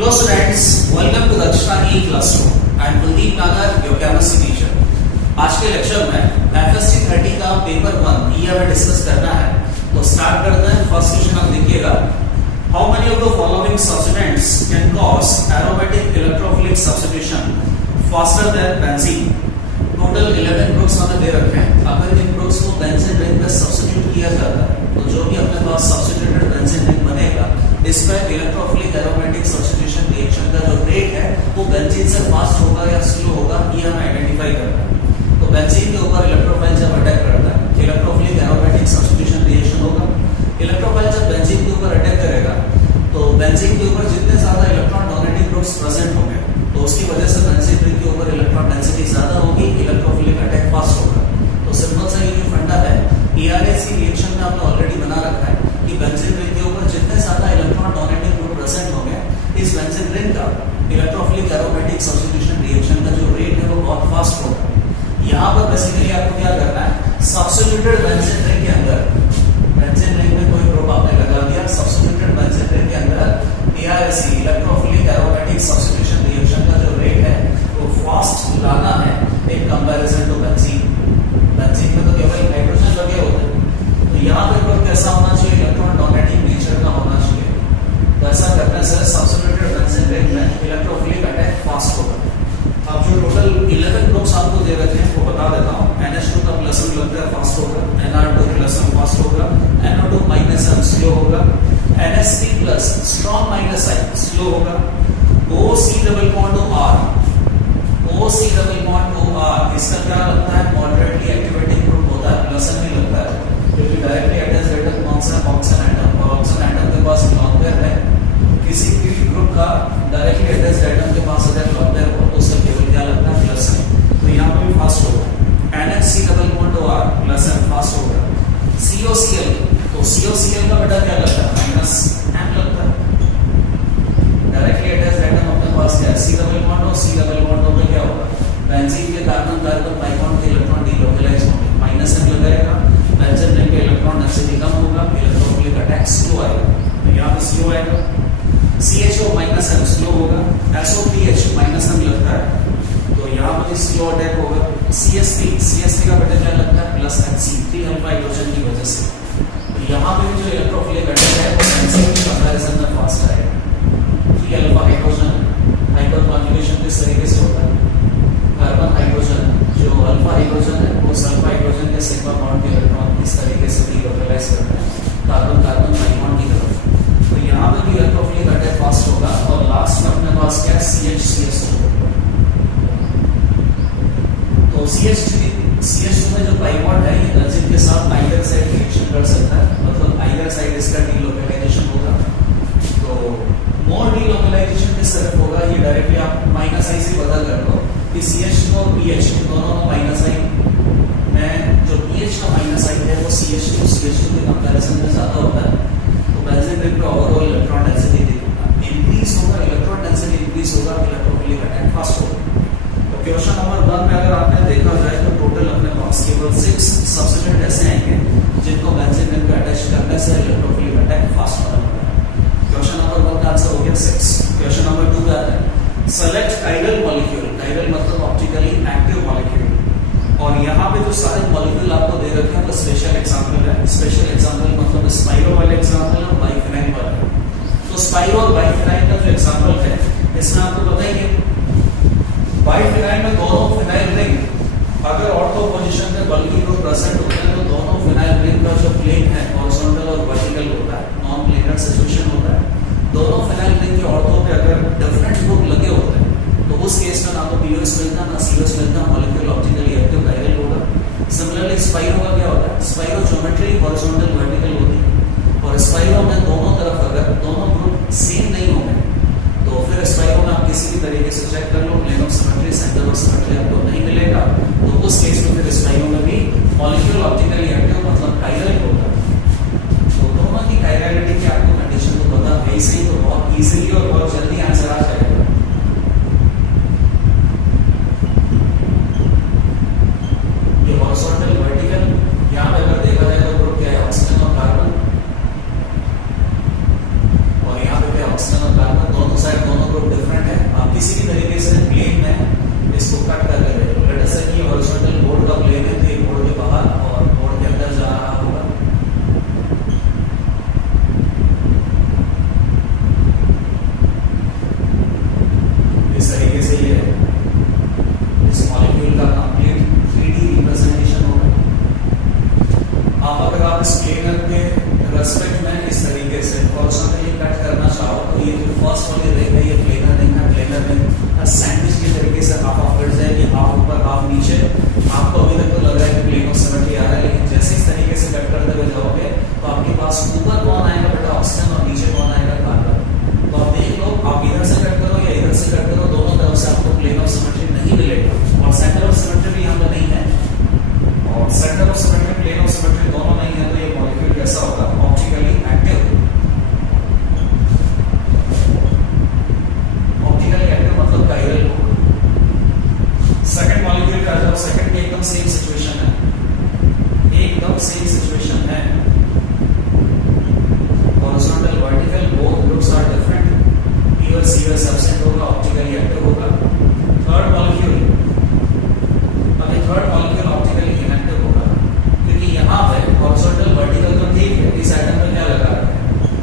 Hello students, welcome to Dakshina E Classroom. I am Kuldeep Nagar, your chemistry teacher. आज के lecture में FSC 30 का paper 1 ये हमें डिस्कस करना है. तो स्टार्ट करते हैं. फर्स्ट क्वेश्चन आप देखिएगा. How many of the following substituents can cause aromatic electrophilic substitution faster than benzene? Total 11 groups हमें दे रखे हैं. अगर इन ग्रुप्स को बेंजीन रिंग में सब्स्टिट्यूट किया जाता है तो जो भी अपने पास सब्स्टिट्यूटेड बेंजीन रिंग बनेगा इसका इलेक्ट्रोफिलिक एरोमेटिक सब्स्टिट्यूशन रिएक्शन का जो रेट है वो बेंजीन से फास्ट होगा या स्लो होगा ये हमें आइडेंटिफाई करना है. तो बेंजीन के ऊपर इलेक्ट्रोफाइल जब अटैक करता है इलेक्ट्रोफिलिक एरोमेटिक सब्स्टिट्यूशन रिएक्शन होगा. इलेक्ट्रोफाइल जब बेंजीन के ऊपर अटैक करेगा तो बेंजीन के ऊपर जितने ज्यादा इलेक्ट्रॉन डोनेटिंग ग्रुप्स प्रेजेंट होंगे तो उसकी वजह से बेंजीन रिंग के ऊपर इलेक्ट्रॉन डेंसिटी ज्यादा होगी, इलेक्ट्रोफिलिक अटैक फास्ट होगा. तो सिंपल सा ये जो फंडा है ERAC रिएक्शन में आपने ऑलरेडी बना रखा है कि बेंजीन रिंग के ऊपर जितने ज्यादा इलेक्ट्रॉन डोनेटिंग ग्रुप प्रेजेंट होंगे इस बेंजीन रिंग का इलेक्ट्रोफिलिक एरोमेटिक सब्स्टिट्यूशन रिएक्शन का जो रेट है वो बहुत फास्ट होगा. यहाँ पर बेसिकली आपको क्या करना है, सब्स्टिट्यूटेड बेंजीन रिंग के अंदर बेंजीन रिंग में कोई ग्रुप आपने लगा दिया, सब्स्टिट्यूटेड बेंजीन रिंग के अंदर ERAC electrophilic aromatic substitution reaction का जो रेट है वो फास्ट लाना है in comparison to benzene. Benzene में तो केवल हाइड्रोजन लगे होते हैं तो यहाँ पे ग्रुप कैसा होना चाहिए, इलेक्ट्रॉन डोनेटिंग नेचर का होना चाहिए. तो ऐसा करने से सब्स्टिट्यूटेड बेंजीन रिंग में इलेक्ट्रोफिलिक अटैक फास्ट होगा. अब जो टोटल 11 ग्रुप्स आपको दे रखे हैं वो बता देता हूँ. NH2 का प्लस लगता है फास्ट होगा, NR2 प्लस फास्ट होगा, NO2 माइनस स्लो होगा, NH3 plus strong minus sign slow होगा, OC डबल बॉन्ड R इसका क्या लगता है, मॉडरेटली एक्टिवेटिंग ग्रुप होता है, प्लस में लगता है क्योंकि डायरेक्टली अटैच रेट कौन सा ऑक्सीजन एटम और ऑक्सीजन एटम के पास लॉन्ग पेयर है. किसी भी ग्रुप का डायरेक्टली अटैच एटम के पास अगर लॉन्ग पेयर हो तो उसका केवल क्या लगता है, प्लस है. तो यहाँ पे भी फास्ट होगा. NHC double bond R plus M fast होगा. COCl तो COCl का बेटा क्या लगता है, माइनस M लगता है. डायरेक्टली अटैच एटम अपने पास क्या है, C डबल बॉन्ड और C डबल बॉन्ड में क्या होगा, बेंजीन के कार्बन कार्बन pi बॉन्ड के इलेक्ट्रॉन डीलोकलाइज होंगे, माइनस M लगाएगा, बेंजीन रिंग के इलेक्ट्रॉन डेंसिटी कम होगा, इलेक्ट्रोफिलिक अटैक स्लो आएगा. तो यहाँ पे स्लो आएगा. CHO माइनस M स्लो होगा, SOPH माइनस M लगता है तो यहाँ पर स्लो अटैक होगा. CST का बेटा क्या लगता है, प्लस Hc 3 अल्फा हाइड्रोजन की वजह से. तो यहाँ पे जो इलेक्ट्रोफिलिक अटैक है वो बेंजीन के कंपैरिजन में फास्ट आएगा. 3 अल्फा हाइड्रोजन हाइपर कॉन्जुगेशन किस तरीके से होता है, कार्बन हाइड्रोजन जो अल्फा हाइड्रोजन है वो सल्फा हाइड्रोजन के सिग्मा बॉन्ड के इलेक्ट्रॉन इस तरीके से डीलोकलाइज करते हैं कार्बन कार्बन pi बॉन्ड की तरफ. तो यहाँ पे भी इलेक्ट्रोफिलिक अटैक फास्ट होगा. और लास्ट में अपने पास क्या है, CH होगा. तो CH2 में जो pi बॉन्ड है ये बेंजीन के साथ आइदर साइड रिएक्शन कर सकता है, मतलब आइदर साइड इसका डीलोकलाइजेशन होगा. तो मोर डीलोकलाइजेशन किस तरफ होगा, ये डायरेक्टली आप माइनस आई से पता कर लो कि CH2 और PH दोनों में माइनस आई में जो PH का माइनस आई है वो CH2 के कंपैरिजन में ज्यादा होता है. तो बेंजीन रिंग का ओवरऑल इलेक्ट्रॉन डेंसिटी इंक्रीज होगा, इलेक्ट्रॉन डेंसिटी इंक्रीज होगा, इलेक्ट्रोफिलिक अटैक फास्ट होगा. तो क्वेश्चन नंबर 1 में अगर आपने देखा जाए तो टोटल अपने पास केवल 6 सब्स्टिट्यूएंट ऐसे आएंगे जिनको बेंजीन रिंग पे अटैच करने से इलेक्ट्रोफिलिक अटैक फास्ट होने वाला है. क्वेश्चन नंबर 1 का आंसर हो गया 6. क्वेश्चन नंबर 2 पे आते हैं. Select chiral molecule. काइरल मतलब ऑप्टिकली एक्टिव मॉलिक्यूल. और यहाँ पे जो सारे मॉलिक्यूल आपको दे रखे हैं तो स्पेशल एग्जांपल है. स्पेशल एग्जांपल मतलब स्पाइरो वाले एग्जांपल और बाइफिनाइल वाला. तो स्पाइरो और बाइफिनाइल का जो एग्जांपल है इसमें आपको पता ही है बाइफिनाइल में दोनों फिनाइल रिंग अगर ऑर्थो पोजीशन पे बल्कि ग्रुप प्रेजेंट होते हैं तो दोनों फिनाइल रिंग का जो प्लेन है हॉरिजॉन्टल और वर्टिकल होता है, नॉन प्लेनर सिचुएशन होता है. दोनों फिनाइल रिंग के ऑर्थो पे अगर डिफरेंट ग्रुप लगे होते हैं तो उस केस में ना तो POS मिलता ना COS मिलता, मॉलिक्यूल ऑप्टिकली एक्टिव काइरल होगा. सिमिलरली स्पाइरो का क्या होता है, स्पाइरो ज्योमेट्री हॉरिजॉन्टल वर्टिकल होती है और स्पाइरो में दोनों तरफ अगर दोनों ग्रुप सेम नहीं होंगे तो फिर स्पाइरो में आप किसी भी तरीके से चेक कर लो, plane of symmetry centre of symmetry आपको नहीं मिलेगा. तो उस केस में फिर स्पाइरो में भी मॉलिक्यूल ऑप्टिकली एक्टिव मतलब काइरल होता है. तो दोनों की काइरलिटी की आपको कंडीशन तो पता है ही सही, तो बहुत इजीली और बहुत जल्दी आंसर आ जाएगा. ये हॉरिजॉन्टल वर्टिकल यहाँ पे अगर देखा जाए तो ग्रुप क्या है, ऑक्सीजन और कार्बन. और यहाँ पे क्या ऑक्सीजन और कार्बन दोनों साइड दोनों वाली रिंग है, ये प्लेनर रिंग है, प्लेनर रिंग सैंडविच के तरीके से हाफ ऑफ कट्स है, ये हाफ ऊपर हाफ नीचे। आपको अभी तक तो लग रहा है कि प्लेन ऑफ सिमेट्री आ रहा है, लेकिन जैसे इस तरीके से कट करते हुए जाओगे तो आपके पास ऊपर कौन आएगा बेटा, ऑक्सीजन, और नीचे कौन आएगा, कार्बन। तो आप देख लो, आप इधर से कट करो या इधर से कट करो, दोनों तरफ से आपको प्लेन ऑफ सिमेट्री नहीं मिलेगा, और सेंटर ऑफ सिमेट्री भी यहाँ पे नहीं है, और centre of symmetry, plane of symmetry दोनों नहीं है। तो ये मॉलिक्यूल कैसा होगा, ऑप्टिकली एक्टिव। ऑप्टिकली एक्टिव मतलब कायरल होगा। सेकंड मॉलिक्यूल का जो सेकंड में एकदम सेम सिचुएशन है, एकदम सेम सिचुएशन है, horizontal vertical both groups are different, पीवर सीवर एब्सेंट होगा, ऑप्टिकली एक्टिव होगा। थर्ड मॉलिक्यूल, अभी थर्ड मॉलिक्यूल ऑप्टिकली इनएक्टिव होगा, क्योंकि यहाँ पे हॉरिजॉन्टल वर्टिकल तो ठीक है, इस एटम में क्या लगा है,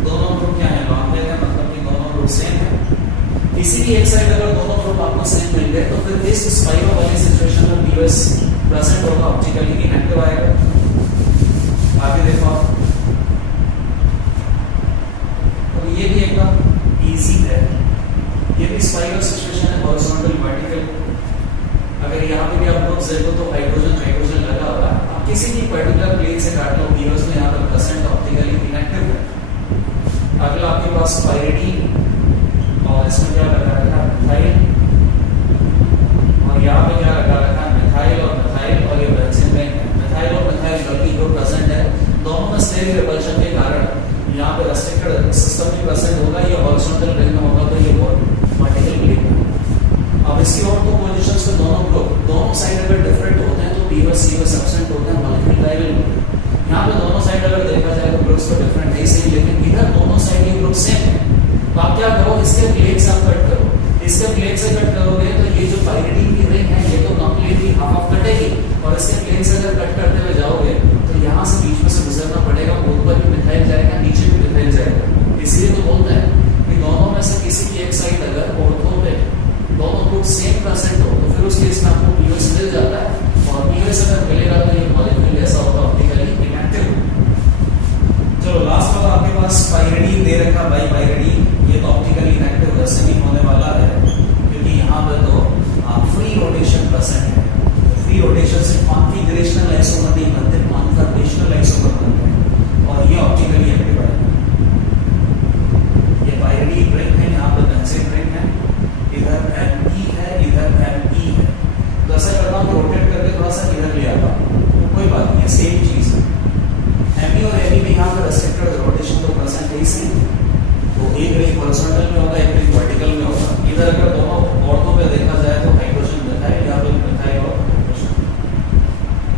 दोनों ग्रुप क्या है, लॉन्ग वेव है, मतलब कि दोनों ग्रुप सेम है। किसी भी एक साइड अगर दोनों ग्रुप आपको सेम मिल गए तो फिर इस स्पाइरो वाली सिचुएशन में पीएस प्रेजेंट होगा, ऑप्टिकली इनएक्टिव आएगा। आगे देखो, तो ये भी एकदम इजी है, ये भी स्पाइरो सिचुएशन है, हॉरिजॉन्टल वर्टिकल। अगर यहाँ पे भी आप ग्रुप देखो तो हाइड्रोजन हाइड्रोजन लगा हुआ है, आप किसी भी पर्टिकुलर प्लेन से काट लो, पीएस में यहाँ पर प्रेजेंट ऑप्टिकली इनएक्टिव है। अगला आपके पास पायरिडीन, और इसमें क्या लगा रखा है, मिथाइल, और यहाँ पे क्या लगा रखा है, मिथाइल और मिथाइल, और ये बेंजीन रिंग है। मिथाइल और मिथाइल डबल ग्रुप प्रेजेंट है, दोनों में स्टेरिक रिपल्शन के कारण यहाँ पे रेस्ट्रिक्टेड सिस्टम में प्रेजेंट होगा, ये हॉरिजॉन्टल रिंग में होगा, तो ये वर्टिकल प्लेन है। अब इसकी और दो पोजीशंस पे दोनों ग्रुप दोनों साइड अगर डिफरेंट होते हैं तो पीवर सीवर एब्सेंट होते हैं, मॉलिक्यूल कायरल होते हैं। यहाँ पे दोनों साइड अगर देखा जाए तो ग्रुप्स तो डिफरेंट है सही, लेकिन इधर दोनों साइड ये ग्रुप सेम है। तो आप क्या करो, इसके प्लेन से आप कट करो, इसके प्लेन से कट करोगे तो ये जो पायरिडीन की रिंग है ये तो कंप्लीटली हाफ ऑफ कटेगी, और इसके प्लेन से अगर कट करते हुए जाओगे तो यहाँ से बीच में से गुजरना पड़ेगा, ऊपर भी मिथाइल जाएगा, नीचे भी मिथाइल जाएगा। इसलिए तो बोलते हैं कि दोनों में से किसी की एक साइड अगर ऑर्थो पे दोनों ग्रुप सेम प्रेजेंट हो तो फिर उस केस में आपको पीएस मिल जाता है, और पीएस अगर मिलेगा तो ये मॉलिक्यूल ऐसा होगा, ऑप्टिकली इनएक्टिव। चलो लास्ट वाला आपके पास पायरिडीन दे रखा, बाई पायरिडीन, ये तो ऑप्टिकली इनएक्टिव वैसे भी होने वाला है, क्योंकि यहाँ पे तो फ्री रोटेशन प्रेजेंट है। फ्री रोटेशन से कॉन्फिगरेशनल आइसोमर नहीं बनते, कॉन्फॉर्मेशनल आइसोमर बनते हैं, और ये ऑप्टिकली एक्टिव है। ये पायरिडीन रिंग है, यहाँ पे बेंजीन रिंग है, इधर Fe है, इधर Me है। तो ऐसा करता हूँ, रोटेट करके थोड़ा सा इधर ले आता हूँ, तो कोई बात नहीं है, सेम चीज है। Me और Me में यहाँ पे रेस्ट्रिक्टेड रोटेशन तो प्रेजेंट है ही सही, तो एक रिंग हॉरिजॉन्टल में होगा, एक रिंग वर्टिकल में होगा। इधर अगर दोनों ऑर्थो पे देखा जाए तो हाइड्रोजन मिथाइल, यहाँ पे मिथाइल और हाइड्रोजन।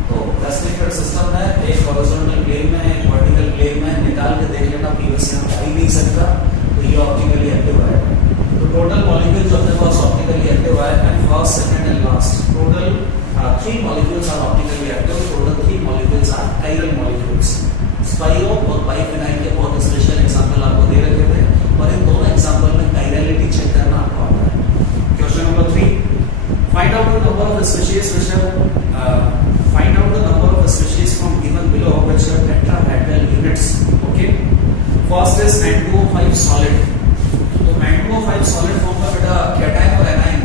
तो रेस्ट्रिक्टेड सिस्टम है, एक हॉरिजॉन्टल प्लेन में, एक वर्टिकल प्लेन में, निकाल के देख लेना, पीएस यहाँ आ ही नहीं सकता, तो ये ऑप्टिकली एक्टिव आएगा। तो टोटल मॉलिक्यूल जो अपने पास ऑप्टिकली एक्टिव आए, and first second and last total 3 molecules are optically active, total 3 molecules are chiral molecules. Spiro और बाइफेनाइल के बहुत स्पेशल एग्जांपल आपको दे रखे थे, और इन दोनों एग्जांपल में कायरलिटी चेक करना आपको आता है। Question number 3, find out the number of species which have find out the number of species from given below which have tetrahedral units. Okay, first is N2O5 solid. तो N2O5 solid form का बेटा cation और anion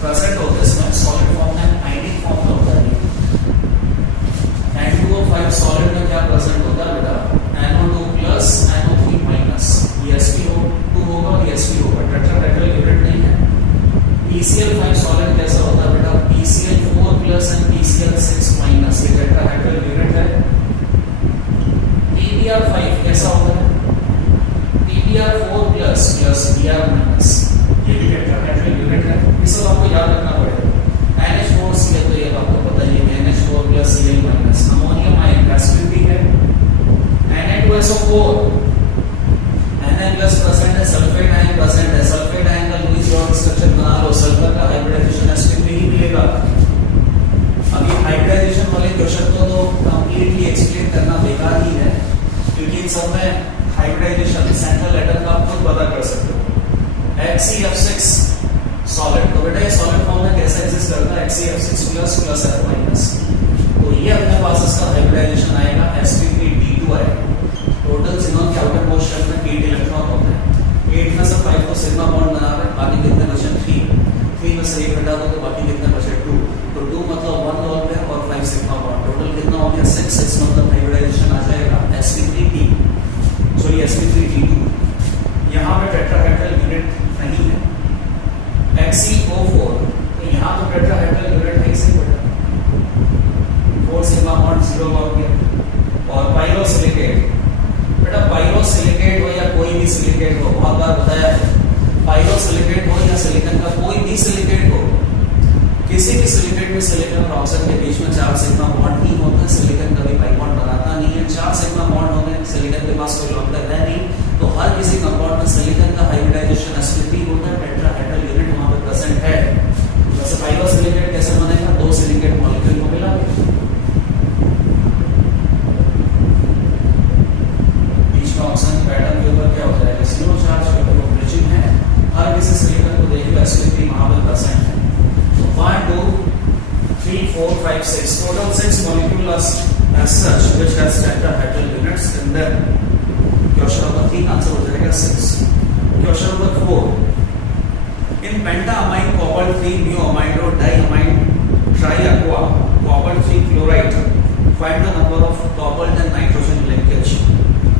present होते हैं, इसमें solid form में ionic form में होता है। N2O5 सॉलिड में क्या प्रेजेंट होता है बेटा, NO2 प्लस NO3 माइनस, ये spo2 होगा और ये sp होगा, टेट्राहेड्रल यूनिट नहीं है। PCl5 सॉलिड कैसा होता है बेटा, PCl4 plus and PCl6 minus, ये टेट्राहेड्रल यूनिट है। PBr5 कैसा होता है, PBr4 plus plus Br minus, ये भी टेट्राहेड्रल यूनिट है। ये सब आपको याद रखना पड़ेगा। NH4Cl तो ये आपको पता ही है, NH4 plus Cl minus, ammonium ion acid भी है। Na2SO4 Na प्लस प्रेजेंट है, सल्फेट आयन प्रेजेंट है, सल्फेट आयन का लुईस डॉट स्ट्रक्चर बना लो, सल्फर का हाइब्रिडाइजेशन एसिड में ही मिलेगा। अब ये हाइब्रिडाइजेशन वाले क्वेश्चन को तो कंप्लीटली एक्सप्लेन करना बेकार ही है, क्योंकि इन सब में हाइब्रिडाइजेशन सेंट्रल एटम का आप खुद पता कर सकते हो। HCF6 सॉलिड, तो बेटा ये सॉलिड फॉर्म में कैसे एग्जिस्ट करता है, HCF6 plus plus F minus, तो ये अपने पास इसका हाइब्रिडाइजेशन आएगा, sp3d2 आएगा। टोटल जिनोन के आउटर मोस्ट शेल में 8 इलेक्ट्रॉन होते हैं, 8 में से 5 तो सिग्मा बॉन्ड बना रहे हैं, बाकी कितने बचे 3 में से 1 हटा दो तो बाकी कितने बचे 2, तो 2 मतलब 1 लॉग में और 5 सिग्मा बॉन्ड, टोटल कितना हो गया 6, 6 मतलब हाइब्रिडाइजेशन आ जाएगा sp3t, सॉरी sp3t2। यहाँ पे टेट्राहेड्रल यूनिट नहीं है, HCO4, तो यहाँ तो टेट्राहेड्रल यूनिट है इसे बेटा 4 सिग्मा बॉन्ड 0 लॉग में। और पाइरोसिलिकेट, बेटा पाइरोसिलिकेट हो या कोई भी सिलिकेट हो, बहुत बार बताया है, पाइरोसिलिकेट हो या सिलिकॉन का कोई भी सिलिकेट हो, किसी भी सिलिकेट में सिलिकॉन और ऑक्सीजन के बीच में 4 सिग्मा बॉन्ड ही होता है, सिलिकॉन कभी पाई बॉन्ड बनाता नहीं है। 4 सिग्मा बॉन्ड होंगे, सिलिकॉन के पास कोई लॉन्ग है नहीं, तो हर किसी कंपाउंड में सिलिकॉन का हाइब्रिडाइजेशन sp3 होता है, टेट्राहेड्रल यूनिट वहां पे प्रेजेंट है। वैसे पाइरोसिलिकेट कैसे बनेगा, 2 सिलिकेट मॉलिक्यूल को मिला के बीच में ऑक्सीजन के एटम के ऊपर क्या हो जाएगा, 0 चार्ज, क्योंकि वो ब्रिजिंग है। हर किसी सिलिकॉन को देखिए sp3 वहां पे प्रेजेंट है। तो 1 2 3 4 5 6 total 6 molecules as such which has tetrahedral units, and then question number 3 answer हो जाएगा 6। Question number 4, in pentammine cobalt 3 mu amido diamine triaqua cobalt 3 chloride, find the number of cobalt and nitrogen linkage.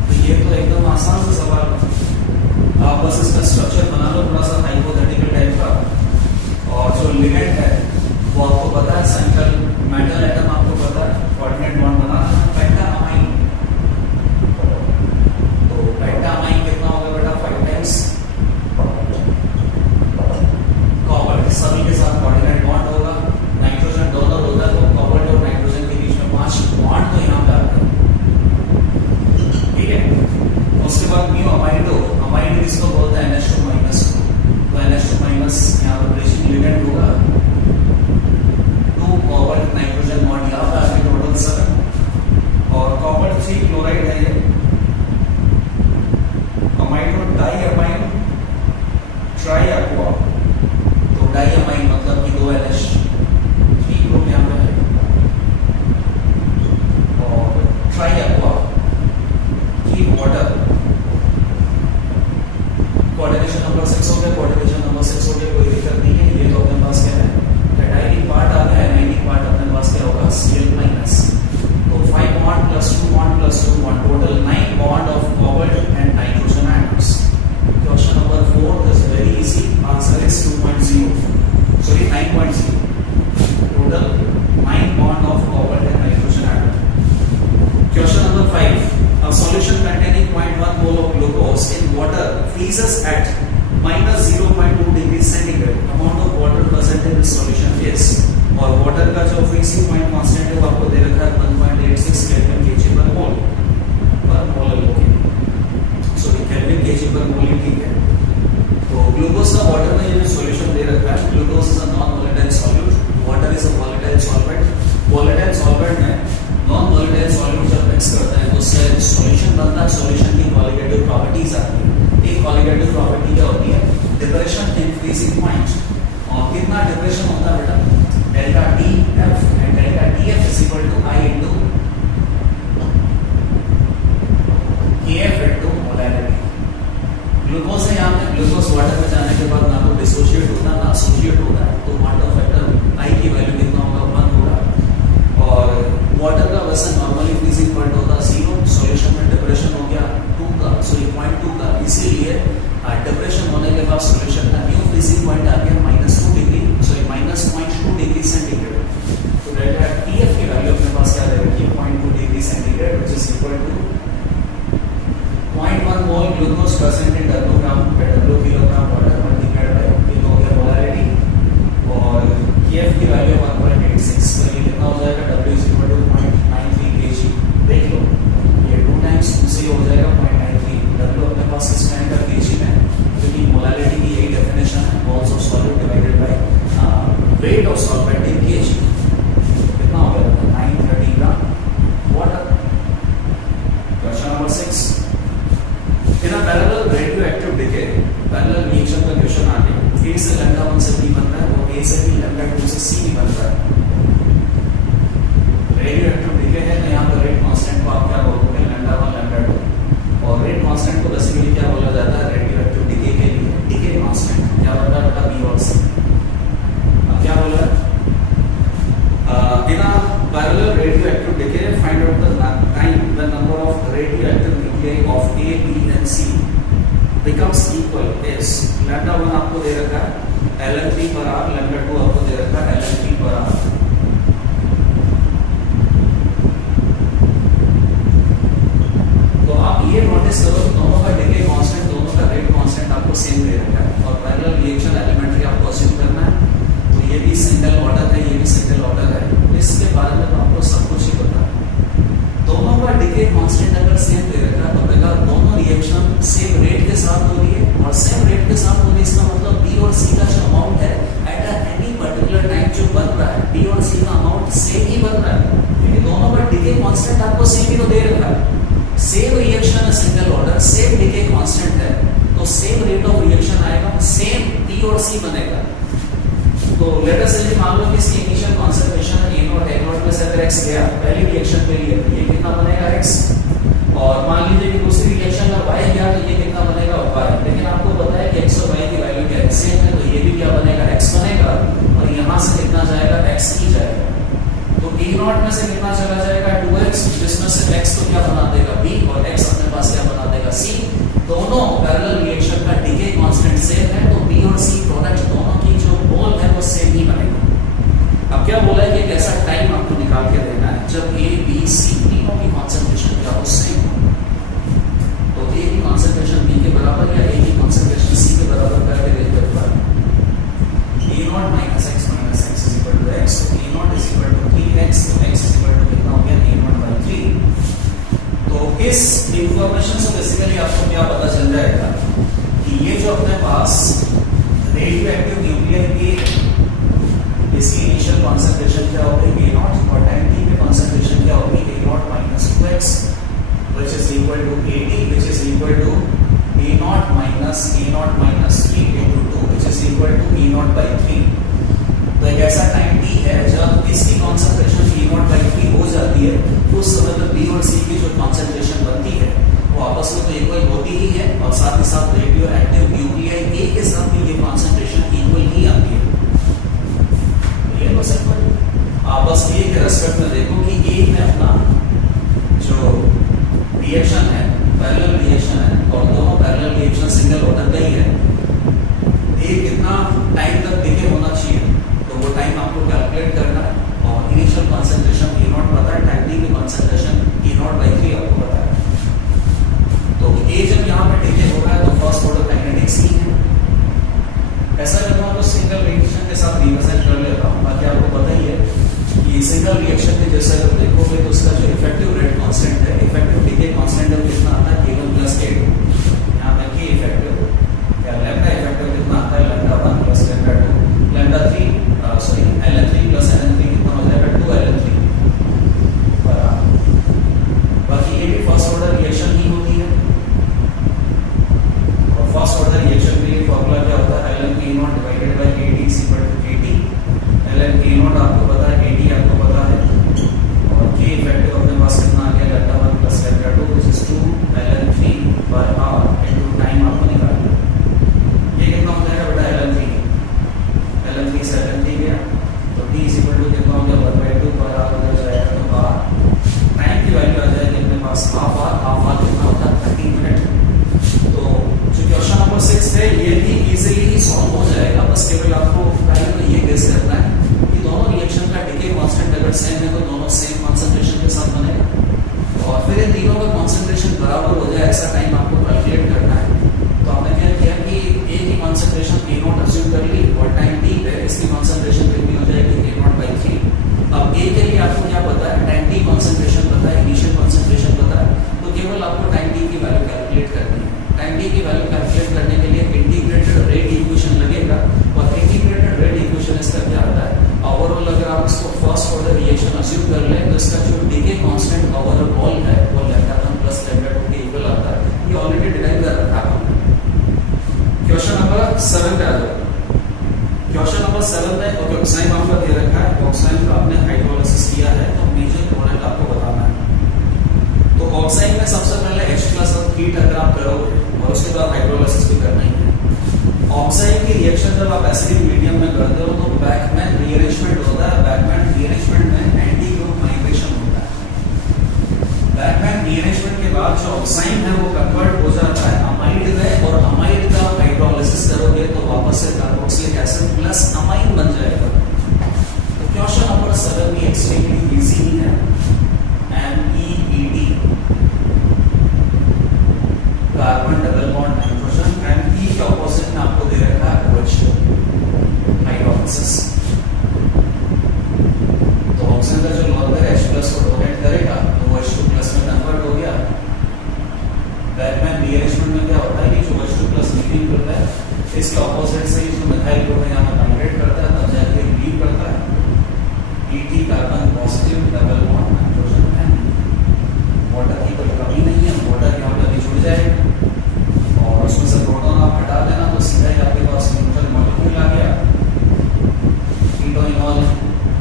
तो ये तो एकदम आसान सा सवाल है, आप बस इसका स्ट्रक्चर बना लो थोड़ा सा हाइपोथेटिकल टाइप का, और जो लिगेंड है वो आपको पता है, सेंट्रल मेटल एटम आपको पता है, कोऑर्डिनेट बॉन्ड बनाना है पेंटामाइन। तो पेंटामाइन कितना होगा बेटा 5 टाइम्स कॉबाल्ट, सभी के साथ कोऑर्डिनेट बॉन्ड होगा, नाइट्रोजन डोनर होता है, तो कॉबाल्ट और नाइट्रोजन के बीच में 5 बॉन्ड तो यहाँ पे आता है, ठीक है। उसके बाद म्यू अमाइडो, अमाइडो इसको बोलते हैं NH2-, तो NH2- यहाँ पर ब्रिजिंग लिगेंड होगा, 2 कॉबाल्ट नाइट्रोजन बॉन्ड यहाँ पे आगे टोटल 7, और कॉबाल्ट 3 क्लोराइड है ये, अमाइडो डाइअमाइन ट्राइअक्वा, तो डाइअमाइन मतलब कि 2 NH3 ग्रुप यहाँ पे है, और ट्राइअक्वा 3 वाटर, कोऑर्डिनेशन नंबर 6 हो गया, कोऑर्डिनेशन नंबर 6 हो गया, कोई दिक्कत नहीं है। ये तो अपने पास क्या है, कैटायनिक पार्ट आ गया, एनायनिक पार्ट अपने पास क्या होगा Cl-, तो 5 bond plus 2 bond plus 2 bond, total 9 bond of cobalt and nitrogen atoms. Question number 4 is very easy, answer is 2.0, sorry 9.0, total 9 bond of cobalt and nitrogen atom. Question number 5. A solution containing 0.1 mole of glucose in water freezes at minus 0.2 degrees centigrade. Amount of water present in this solution is, और water का जो freezing point constant है वो आपको दे रखा है 1.86 Kelvin kg per mole, sorry Kelvin kg per mole ही ठीक है। तो ग्लूकोज का वाटर में ये जो सॉल्यूशन दे रखा है, glucose is a non volatile solute, water is a volatile solvent. Volatile solvent में नॉन वोलेटाइल सॉल्यूट जब मिक्स करते हैं तो उससे सॉल्यूशन बनता है, सॉल्यूशन की क्वालिटेटिव प्रॉपर्टीज आती है। एक क्वालिटेटिव प्रॉपर्टी क्या होती है, डिप्रेशन इन फ्रीजिंग पॉइंट, और कितना डिप्रेशन होता है बेटा, delta TF, and delta TF is equal to I into KF into molarity. Glucose है यहाँ पे, ग्लूकोज वाटर में जाने के बाद ना तो डिसोशिएट होता है ना एसोसिएट होता है, तो क्वांटम फैक्टर I की वैल्यू कितना होगा 1 होगा, और वाटर का वैसे नॉर्मली फ्रीजिंग पॉइंट होता है 0, सॉल्यूशन में डिप्रेशन हो गया 2 का, सॉरी 0.2 का, इसीलिए डिप्रेशन होने के बाद सॉल्यूशन का न्यू फ्रीजिंग पॉइंट आ गया -2 डिग्री, सॉरी -0.2 डिग्री सेंटीग्रेड। तो डेल्टा TF की वैल्यू अपने पास क्या रहेगी 0.2 degree centigrade, which is equal to 0.1 mole glucose present in W gram per W kilogram water multiplied by kilo हो गया मोलैरिटी, और KF की वैल्यू 1.86, तो ये कितना हो जाएगा W is equal to 0.93 kg। देख लो ये 2 टाइम्स 2 से हो जाएगा 0.93, W अपने पास किस टाइम का kg में, क्योंकि मोलैरिटी की यही डेफिनेशन है, moles of solute divided by weight of solvent in kg। कितना हो गया 930 gram water. Question number 6, in a parallel radioactive decay, parallel reaction का क्वेश्चन आ गया, A से लैम्डा 1 से B बनता है, वो A से B लैम्डा 2 से C भी बनता है। रेडियोएक्टिव डिके है, तो यहाँ पर रेट कांस्टेंट को आप क्या बोलोगे लैम्डा 1 लैम्डा 2, और रेट कांस्टेंट को बेसिकली क्या बोला जाता है रेडियोएक्टिव डिके 1 आपको दे रखा है ln3 पर r, λ2 आपको दे रखा है ln3 पर r। तो आप ये नोटिस करो कि दोनों का डिके कांस्टेंट, दोनों का रेट कांस्टेंट आपको सेम दे रखा है और पैरेलल रिएक्शन एलिमेंट्री आपको अज्यूम करना है। तो ये भी सिंगल ऑर्डर है, ये भी सिंगल ऑर्डर है, इसके बारे में तो आपको सब कुछ ही पता है। दोनों का डिके कांस्टेंट अगर सेम दे रखा है तो बेटा दोनों रिएक्शन सेम रेट के साथ हो रही है, और सेम रेट के साथ हो रही है इसका मतलब बी और सी का जो अमाउंट है एट एनी पर्टिकुलर टाइम जो बन रहा है, बी और सी का अमाउंट सेम ही बन रहा है, क्योंकि दोनों का डिके कांस्टेंट आपको सेम ही तो दे रखा है। सेम रिएक्शन है, single order, same decay constant है, तो सेम रेट ऑफ रिएक्शन आएगा, सेम बी और सी बनेगा। तो लेट अस से मान लो कि इसकी इनिशियल कॉन्सेंट्रेशन है A0 प्लस अगर x गया पहली रिएक्शन के लिए, तो ये कितना बनेगा x, और मान लीजिए कि दूसरी रिएक्शन में y गया तो ये कितना बनेगा y। लेकिन आपको पता है कि x और y की वैल्यू क्या है, सेम है, तो ये भी क्या बनेगा x बनेगा, और यहां से कितना जाएगा x ही जाएगा। तो A0 में से कितना चला जाएगा 2x, जिसमें से x तो क्या बना देगा b और x अपने पास क्या बना देगा c। दोनों पैरेलल रिएक्शन का डिके कांस्टेंट सेम है, तो b और c प्रोडक्ट दोनों की जो मोल है वो सेम ही बनेगा। अब क्या बोला है कि एक ऐसा टाइम आपको निकाल के देना है जब a b c तीनों की कांसंट्रेशन क्या हो सेम हो। तो a की कांसंट्रेशन b के बराबर या a की कांसंट्रेशन c के बराबर करके देखते हैं A0 minus x is equal to x, so A0 is equal to 3x, तो x is equal to कितना हो गया A0 by 3। तो इस इंफॉर्मेशन से बेसिकली आपको क्या पता चल जाएगा कि ये जो अपने पास रेडियो एक्टिव न्यूक्लियर A, इसकी इनिशियल कॉन्सेंट्रेशन क्या होगी A0, और टाइम t पे कॉन्सेंट्रेशन क्या होगी A0 minus 2x, which is equal to AD, which is equal to A0 minus 3 into 2, which is equal to E0 by 3। तो एक ऐसा टाइम t है जब इसकी कॉन्सेंट्रेशन E0 by 3 हो जाती है, उस समय पर B और C की जो कॉन्सेंट्रेशन बनती है वो आपस में तो इक्वल होती ही है, और साथ ही साथ रेडियो एक्टिव न्यूक्लियर A के साथ भी ये कॉन्सेंट्रेशन इक्वल ही आती है। ये बस आप बस A के रेस्पेक्ट में देखो कि A में अपना जो रिएक्शन है पैरेलल रिएक्शन है, और दोनों पैरेलल रिएक्शन सिंगल ऑर्डर का ही है। A कितना टाइम तक डिके होना चाहिए, तो वो टाइम आपको कैलकुलेट करना है, और इनिशियल कॉन्सेंट्रेशन E0 पता है, टाइम t की कॉन्सेंट्रेशन E0 by 3 आपको पता है। तो A जब यहाँ पे डिके हो रहा है तो फर्स्ट ऑर्डर काइनेटिक्स ही है। ऐसा करना तो सिंगल रिएक्शन के साथ रिप्रेजेंट कर लेता हूँ, बाकी आपको पता ही है कि सिंगल रिएक्शन के जैसे अगर देखोगे तो उसका जो इफेक्टिव रेट कांस्टेंट है, इफेक्टिव डिके कांस्टेंट है कितना आता है K1 plus K2, यहाँ पे K इफेक्टिव या लैम्डा इफेक्टिव कितना आता है λ1 plus λ2, λ3 sorry ln3 plus ln3 कितना हो जाएगा 2 ln3 बराबर। बाकी ये भी फर्स्ट ऑर्डर रिएक्शन ही होती है, और फर्स्ट ऑर्डर रिएक्शन के लिए फॉर्मूला क्या होता है ln K0 divided by KT is equal to KT। ln K0 आपको पता है, KT आपको पता है, और K इफेक्टिव अपने पास कितना आ गया λ1 plus λ2 which is 2 ln3 by r into time आपको निकालना है। ये कितना हो जाएगा बेटा ln3 से ln3 गया, तो t is equal to कितना हो गया 1/2 पर r हो जाएगा, तो r टाइम की वैल्यू आ जाएगी अपने पास हाफ r कितना होता है 30 मिनट। तो जो क्वेश्चन नंबर 6 है ये भी इजीली ही सॉल्व हो जाएगा, बस केवल आपको पहले तो ये गेस करना है कि दोनों रिएक्शन का डिके कांस्टेंट अगर सेम है तो दोनों सेम कॉन्सेंट्रेशन के साथ बनेगा, और फिर इन तीनों का कॉन्सेंट्रेशन बराबर हो जाए ऐसा टाइम आपको कैलकुलेट करना है। तो आपने क्या किया कि A की कॉन्सेंट्रेशन A0 अज्यूम कर ली, और टाइम t पे इसकी कॉन्सेंट्रेशन कितनी हो जाएगी A0 by 3। अब A के लिए आपको क्या पता है, टाइम t कॉन्सेंट्रेशन पता है, इनिशियल कॉन्सेंट्रेशन पता है, तो केवल आपको टाइम t की वैल्यू कैलकुलेट करनी है। टाइम t की वैल्यू कैलकुलेट करने के लिए इंटीग्रेटेड रेट इक्वेशन लगेगा, और इंटीग्रेटेड रेट इक्वेशन इसका क्या आता है, ओवरऑल अगर आप इसको फर्स्ट ऑर्डर रिएक्शन अज्यूम कर लें तो इसका जो डिके कांस्टेंट ओवरऑल है वो λ1 plus λ2 के इक्वल आता है। ये ऑलरेडी डिराइव कर रखा है हमने। क्वेश्चन नंबर 7 पे आ जाओ। क्वेश्चन नंबर 7 में ओके ऑक्साइड आपका दे रखा है, ऑक्साइड का आपने हाइड्रोलाइसिस किया है, तो मेजर प्रोडक्ट आपको बताना है। तो ऑक्साइड में सबसे पहले H+ और हीट अगर आप करोगे और उसके बाद हाइड्रोलाइसिस भी करना ही है। ऑक्साइड की रिएक्शन जब आप एसिडिक मीडियम में करते हो तो बैकमैन रीअरेंजमेंट होता है, बैकमैन रीअरेंजमेंट में एंटी ग्रुप माइग्रेशन होता है। बैकमैन रीअरेंजमेंट के बाद जो ऑक्साइड है वो कन्वर्ट हो जाता है अमाइड में, और अमाइड का हाइड्रोलाइसिस करोगे तो वापस से कार्बोक्सिलिक एसिड प्लस अमाइन बन जाएगा। तो क्वेश्चन नंबर 7 भी एक्सट्रीमली इजी ही है। MEED carbon double bond nitrogen and E के ऑपोजिट में आपको दे रखा है OH हाइड्रोलाइसिस। तो ऑक्सीजन का जो लॉन्गर H+ को डोनेट करेगा तो OH2+ में कन्वर्ट हो गया। बैकमैन रीअरेंजमेंट में क्या होता है कि जो OH2+ लीविंग करता है इसके ऑपोजिट से जो मिथाइल ग्रुप है यहाँ पर माइग्रेट करता है तब जाके लीव करता है। ET carbon positive double bond nitrogen है। वाटर की कोई कमी नहीं है, वाटर यहाँ पर जुड़ जाएगा और उसमें से प्रोटॉन आप हटा देना तो सीधा ही आपके पास न्यूट्रल मॉलिक्यूल आ गया। कीटोइनॉल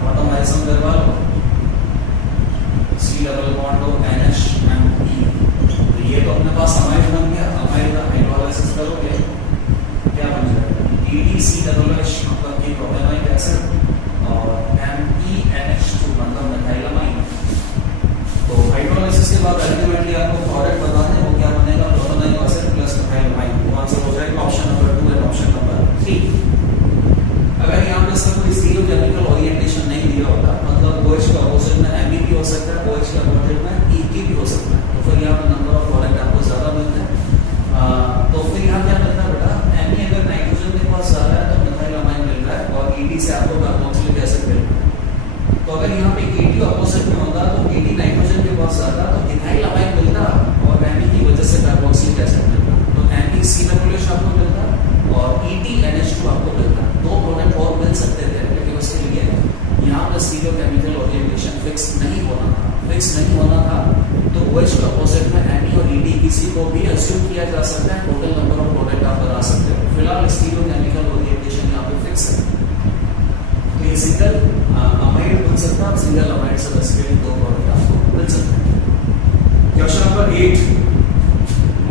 ऑटोमेरिज्म करवा लो, C डबल बॉन्ड हो NH&E। तो ये तो अपने पास अमाइड बन गया। अमाइड का हाइड्रोलाइसिस करोगे क्या बन जाएगा? EDC-H मतलब कि प्रोपेनाइक एसिड और MENH2 मतलब मेथाइलामाइन। तो हाइड्रोलाइसिस के बाद अल्टीमेटली आपको प्रोडक्ट बताना है वो क्या बनेगा? प्रोपेनाइक एसिड प्लस मेथाइलामाइन। तो आंसर हो जाएगा option number 2 and option number 3। अगर यहाँ पे इसका कोई जीरो केमिकल ओरिएंटेशन नहीं दिया होता मतलब OH के ऑपोजिट में Me भी हो सकता है, OH के ऑपोजिट में ET भी हो सकता है, तो फिर यहाँ पे नंबर ऑफ प्रोडक्ट आपको ज्यादा मिलता है। तो फिर यहाँ क्या मिलता है बेटा? Me अगर नाइट्रोजन के पास ज्यादा है तो मेथाइलामाइन मिल रहा है और ET से आपको कार्बोक्सिलिक एसिड मिल रहा है। तो अगर यहाँ पे ET ऑपोजिट में होता तो ET नाइट्रोजन के पास ज्यादा तो इथाइलामाइन मिलता और Me की वजह से कार्बोक्सिलिक एसिड मिलता। तो MEC आपको मिलता और ET-NH2 आपको मिलता। दो प्रोडक्ट और मिल सकते थे लेकिन उसके लिए यहाँ पर स्टीरियो केमिकल ओरिएंटेशन फिक्स नहीं होना था। तो OH के ऑपोजिट में Me और ET किसी को भी अज्यूम किया जा सकता है। टोटल नंबर ऑफ प्रोडक्ट आप बता सकते हो। फिलहाल स्टीरियो केमिकल ओरिएंटेशन यहाँ पे फिक्स है। तो ये सिंगल अमाइड बन सकता है, सिंगल अमाइड से बेसिकली दो प्रोडक्ट आपको मिल सकते हैं। क्वेश्चन नंबर 8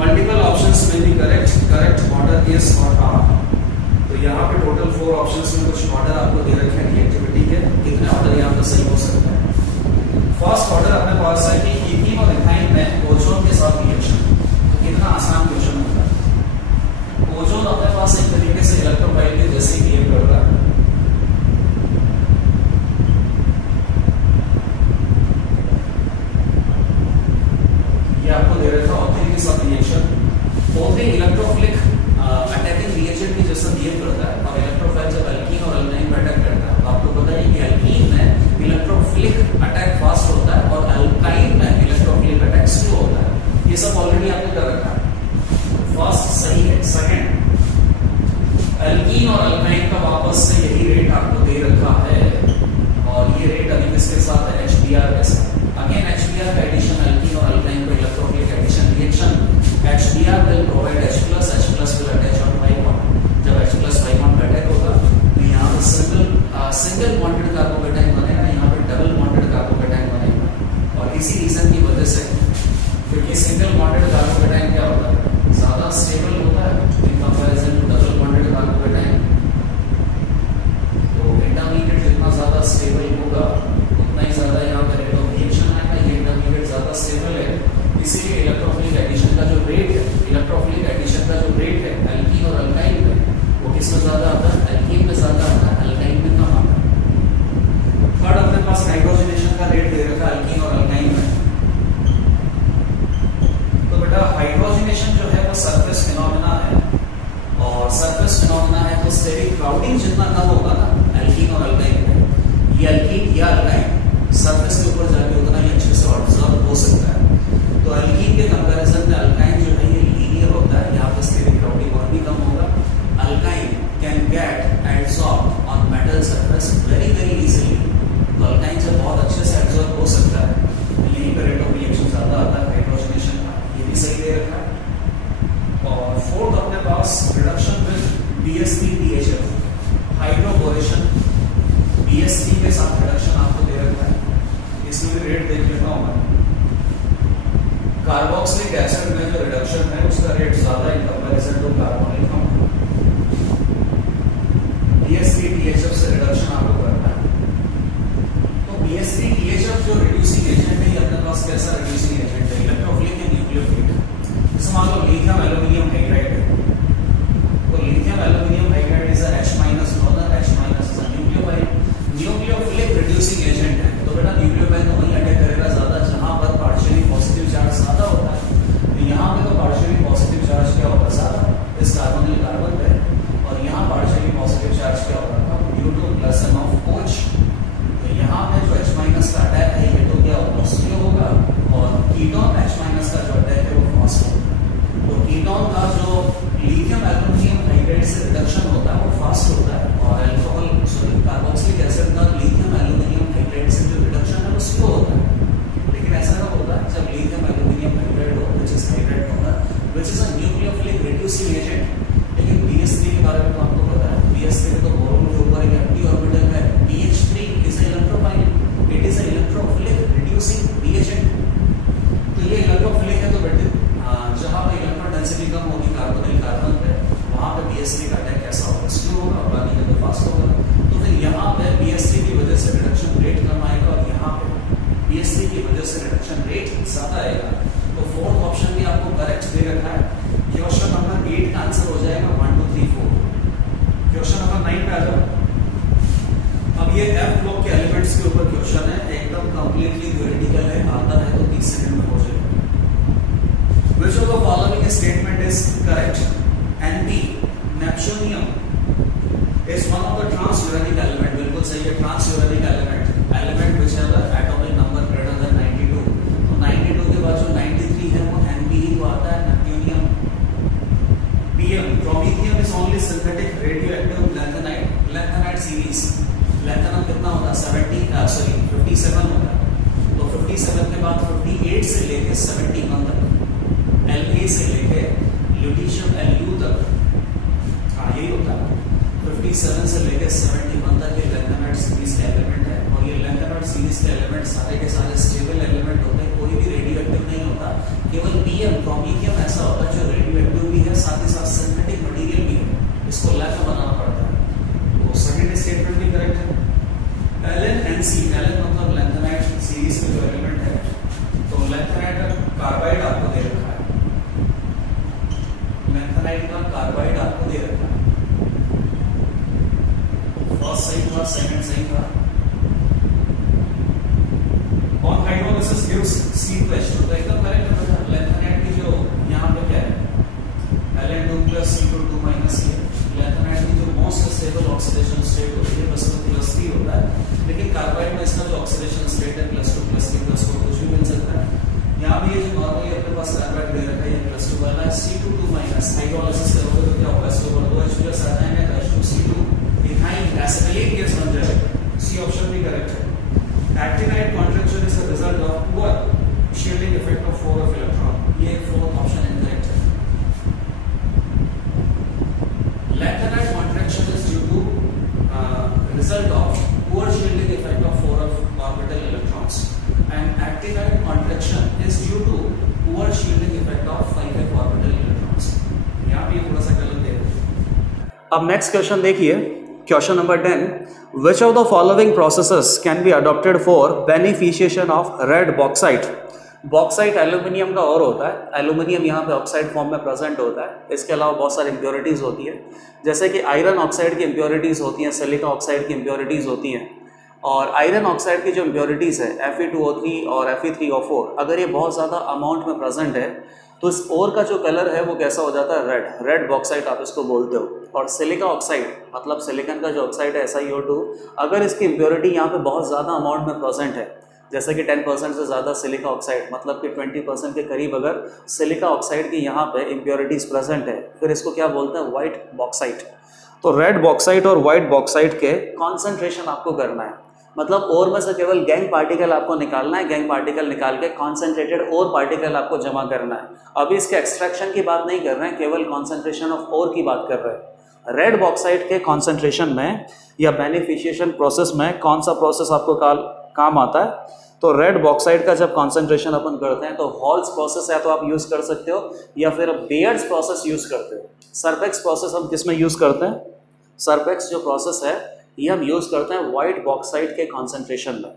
मल्टीपल ऑप्शंस में भी करेक्ट ऑर्डर इज और आर। तो यहाँ पे टोटल 4 ऑप्शंस में कुछ ऑर्डर आपको दे रखे हैं रिएक्टिविटी के। कितने ऑर्डर यहाँ पे सही हो सकते हैं? फर्स्ट ऑर्डर अपने पास है कि ईथीन और इथाइन में ओजोन के साथ रिएक्शन। तो कितना आसान क्वेश्चन होता है। ओजोन अपने पास एक तरीके से इलेक्ट्रोफाइल के जैसे बिहेव करता है। ये आपको दे रखा है ऑक्सीजन के साथ रिएक्शन। ओथेन इलेक्ट्रोफिलिक अटैकिंग रिएजेंट की जैसा बिहेव करता है और इलेक्ट्रोफाइल जब एल्कीन और एल्काइन में अटैक करता है तो आपको पता है कि एल्कीन में इलेक्ट्रोफिलिक अटैक फास्ट होता है और एल्काइन में इलेक्ट्रोफिलिक अटैक स्लो होता है। ये सब ऑलरेडी आपने कर रखा है। फर्स्ट सही है। सेकंड एल्कीन और एल्काइन का वापस से यही रेट आपको दे रखा है और ये रेट अभी किसके साथ है? HBr के साथ। अगेन HBr का एडिशन एल्कीन और एल्काइन को electrophilic addition reaction HBr will provide H+ will attach on pi bond। जब H+ pi bond अटैक होगा तो यहाँ पे सिंगल बॉन्डेड कार्बोकेटाइन बनेगा, यहाँ पे डबल बॉन्डेड कार्बोकेटाइन बनेगा। और इसी रीजन की वजह से क्योंकि सिंगल बॉन्डेड कार्बोकेटाइन क्या होता है? ज्यादा स्टेबल होता है in comparison to double bonded carbocation. तो इंटरमीडिएट जितना ज्यादा स्टेबल होगा उतना ही ज्यादा यहाँ पे रेट ऑफ रिएक्शन आएगा। ये इंटरमीडिएट ज्यादा स्टेबल है इसीलिए इलेक्ट्रोफिलिक एडिशन का जो रेट है एल्कीन और अल्काइन में वो किसमें ज्यादा आता है? एल्कीन में ज्यादा आता है, अल्काइन में कम आता है। थर्ड अपने पास नाइट्रोजनेशन का रेट दे रखा है एल्कीन और अल्काइन में। तो बेटा हाइड्रोजनेशन जो है वो सरफेस फिनोमेना है और सरफेस फिनोमेना है तो स्टेरिक क्राउडिंग जितना कम होगा ना एल्कीन और अल्काइन में, ये एल्कीन या अल्काइन सरफेस के ऊपर जाके उतना ही अच्छे से ऑब्जर्व हो सकता है। तो एल्कीन के कंपैरिजन में अल्काइन जो है ये लीनियर होता है, यहाँ पे स्टेरिक क्राउडिंग और भी कम होगा। Alkyne can get absorbed on metal surface very easily. तो अल्काइन से बहुत अच्छे से एब्सॉर्ब हो सकता है। यहीं पे रेट ऑफ रिएक्शन ज्यादा आता है हाइड्रोजनेशन का, ये भी सही दे रखा है। और फोर्थ अपने पास reduction with BsP-THF hydroboration. BsP के साथ रिडक्शन आपको दे रखा है, इसमें भी रेट देख लेना होगा। कार्बोक्सिलिक एसिड में जो रिडक्शन है उसका रेट ज्यादा in comparison to carbonyl compound. BsP-THF से रिडक्शन आपको करना है। तो BsP-THF जो रिड्यूसिंग एजेंट है, अपने पास कैसा रिड्यूसिंग एजेंट है? इलेक्ट्रोफिलिक या न्यूक्लियोफिलिक। जैसे मान लो लिथियम एल्यूमिनियम हाइड्राइड है, तो रिड्यूसिंग एजेंट है तो बेटा न्यूक्लियोफाइल तो वहीं अटैक करेगा ज्यादा जहां पर पार्शियली पॉजिटिव चार्ज ज्यादा होता है। तो यहाँ पे तो पार्शियली पॉजिटिव चार्ज क्या होगा ज्यादा इस कार्बोनिल कार्बन पे, और यहाँ पार्शियली पॉजिटिव चार्ज क्या होगा due to plus N of OH। तो यहाँ पे जो H माइनस का अटैक है ये तो क्या होगा स्लो होगा, और कीटोन H माइनस का जो अटैक है वो फास्ट होगा। तो कीटोन का जो लिथियम एल्यूमिनियम हाइड्राइड से रिडक्शन होता है वो फास्ट होता है, और अल्कोहल सॉरी कार्बोक्सिलिक एसिड का लिथियम एल्यूमिनियम हाइड्राइड से जो रिडक्शन है वो स्लो होता है। लेकिन ऐसा कब होता है जब लिथियम एल्यूमिनियम हाइड्राइड हो व्हिच इज हाइड्राइड होगा which is a nucleophilic reducing agent. लेकिन BH3 के बारे में तो आपको पता है, BH3 तो बोरोन के ऊपर एक एम्प्टी ऑर्बिटल है। BH3 is a electrophile, it is a electrophilic reducing reagent. तो ये इलेक्ट्रोफिलिक है तो बेटे जहां पे इलेक्ट्रॉन डेंसिटी कम होगी कार्बोनिल कार्बन पे वहां पे BH3 का अटैक कैसा होगा स्लो होगा, और बाकी का तो फास्ट होगा। तो फिर यहाँ पे BH3 की वजह से रिडक्शन रेट कम आएगा, और यहाँ पे BH3 की वजह से रिडक्शन रेट ज्यादा आएगा। तो फोर्थ ऑप्शन भी आपको करेक्ट दे रखा है। क्वेश्चन नंबर 8 का आंसर हो जाएगा 1 2 3 4। क्वेश्चन नंबर 9 पे आ जाओ। अब ये F ब्लॉक के एलिमेंट्स के ऊपर क्वेश्चन है, एकदम कंप्लीटली थ्योरेटिकल है, आता है तो 30 सेकंड में हो जाएगा। Which of the following statement is correct? Np, neptunium is one of the transuranic element. बिल्कुल सही है, transuranic element which have the atomic number greater than 92। तो 92 के बाद जो 93 है वो Np ही तो आता है, neptunium। Pm, promethium is only synthetic radioactive lanthanide series। lanthanum कितना होता है 57 होता है। तो 57 के बाद 58 से लेके 71 तक, La से लेके ल्यूटीशियम Lu तक, हाँ यही होता है। 57 से लेके 71 तक ये लैंथेनाइड सीरीज के एलिमेंट है, और ये लैंथेनाइड सीरीज के एलिमेंट सारे के सारे स्टेबल एलिमेंट होते हैं, कोई भी रेडियोएक्टिव नहीं होता। केवल Pm प्रोमीथियम ऐसा होता है जो रेडियोएक्टिव भी है साथ ही साथ सिंथेटिक मटेरियल भी है, इसको लैब बनाना पड़ता है। तो सेकंड स्टेटमेंट भी करेक्ट है। LnNC, Ln मतलब लैंथेनाइड सीरीज के जो एलिमेंट है, तो लैंथेनाइड कार्बाइड आपको दे रखा है, लैंथेनाइड का कार्बाइड आपको दे रखा है। फर्स्ट सही था, सेकंड सही था। ऑन हाइड्रोलिसिस गिव्स C2H2, तो एकदम करेक्ट है। लैंथेनाइड की जो यहाँ पे क्या है Ln2 + C2 2 - लैंथेनाइड की जो मोस्ट स्टेबल ऑक्सीडेशन स्टेट होती है बस वो +3 होता है, लेकिन कार्बाइड में इसका जो ऑक्सीडेशन स्टेट है +2 +3 +4 कुछ भी मिल सकता है। यहाँ भी ये जो नॉर्मली अपने पास कार्बाइड दे रखा है ये +2 वाला है। C2 2 - हाइड्रोलिसिस करोगे तो क्या होगा, इसके ऊपर 2H+ आ जाएंगे तो H2C2 इथाइल एसिटिलेट गैस बन जाएगा। सी ऑप्शन भी करेक्ट है। Actinide contraction is a result of poor shielding effect of 4 of electron, ये फोर्थ ऑप्शन इनकरेक्ट है। Lanthanide contraction is due to result of poor shielding effect of 4 of orbital electrons, and actinide contraction is due to poor shielding effect of 5 orbital electrons। यहाँ पे थोड़ा सा गलत है। अब next question देखिए, question number 10। Which of the following processes can be adopted for beneficiation of red bauxite? Bauxite aluminium का और होता है, एल्यूमिनियम यहाँ पे ऑक्साइड फॉर्म में प्रेजेंट होता है। इसके अलावा बहुत सारी इम्प्योरिटीज़ होती है, जैसे कि आयरन ऑक्साइड की इम्प्योरिटीज़ होती हैं, सिलिका ऑक्साइड की इम्प्योरिटीज़ होती हैं, और आयरन ऑक्साइड की जो इम्प्योरिटीज़ है Fe2O3 और Fe3O4 अगर ये बहुत ज़्यादा अमाउंट में प्रेजेंट है तो इस ओर का जो कलर है वो कैसा हो जाता है रेड बॉक्साइट आप इसको बोलते हो। और सिलिका ऑक्साइड मतलब सिलिकन का जो ऑक्साइड है SiO2 अगर इसकी इम्प्योरिटी यहाँ पे बहुत ज़्यादा अमाउंट में प्रेजेंट है, जैसे कि 10% से ज़्यादा सिलिका ऑक्साइड मतलब कि 20% के करीब अगर सिलिका ऑक्साइड की यहाँ पे इम्प्योरिटीज़ प्रेजेंट है, फिर इसको क्या बोलते हैं वाइट बॉक्साइट। तो रेड बॉक्साइट और वाइट बॉक्साइट के कॉन्सेंट्रेशन आपको करना है, मतलब ओर में से केवल गैंग पार्टिकल आपको निकालना है, गैंग पार्टिकल निकाल के कॉन्सेंट्रेटेड ओर पार्टिकल आपको जमा करना है। अभी इसके एक्सट्रैक्शन की बात नहीं कर रहे हैं, केवल कॉन्सेंट्रेशन ऑफ ओर की बात कर रहे हैं। रेड बॉक्साइट के कॉन्सेंट्रेशन में या बेनिफिशिएशन प्रोसेस में कौन सा प्रोसेस आपको काम आता है? तो रेड बॉक्साइट का जब कॉन्सेंट्रेशन अपन करते हैं तो हॉल्स प्रोसेस है तो आप यूज़ कर सकते हो, या फिर बेयर्स प्रोसेस यूज़ करते हो। सरपेक्स प्रोसेस हम किस में यूज़ करते हैं? सरपेक्स जो प्रोसेस है ये हम यूज़ करते हैं वाइट बॉक्साइट के कॉन्सेंट्रेशन में।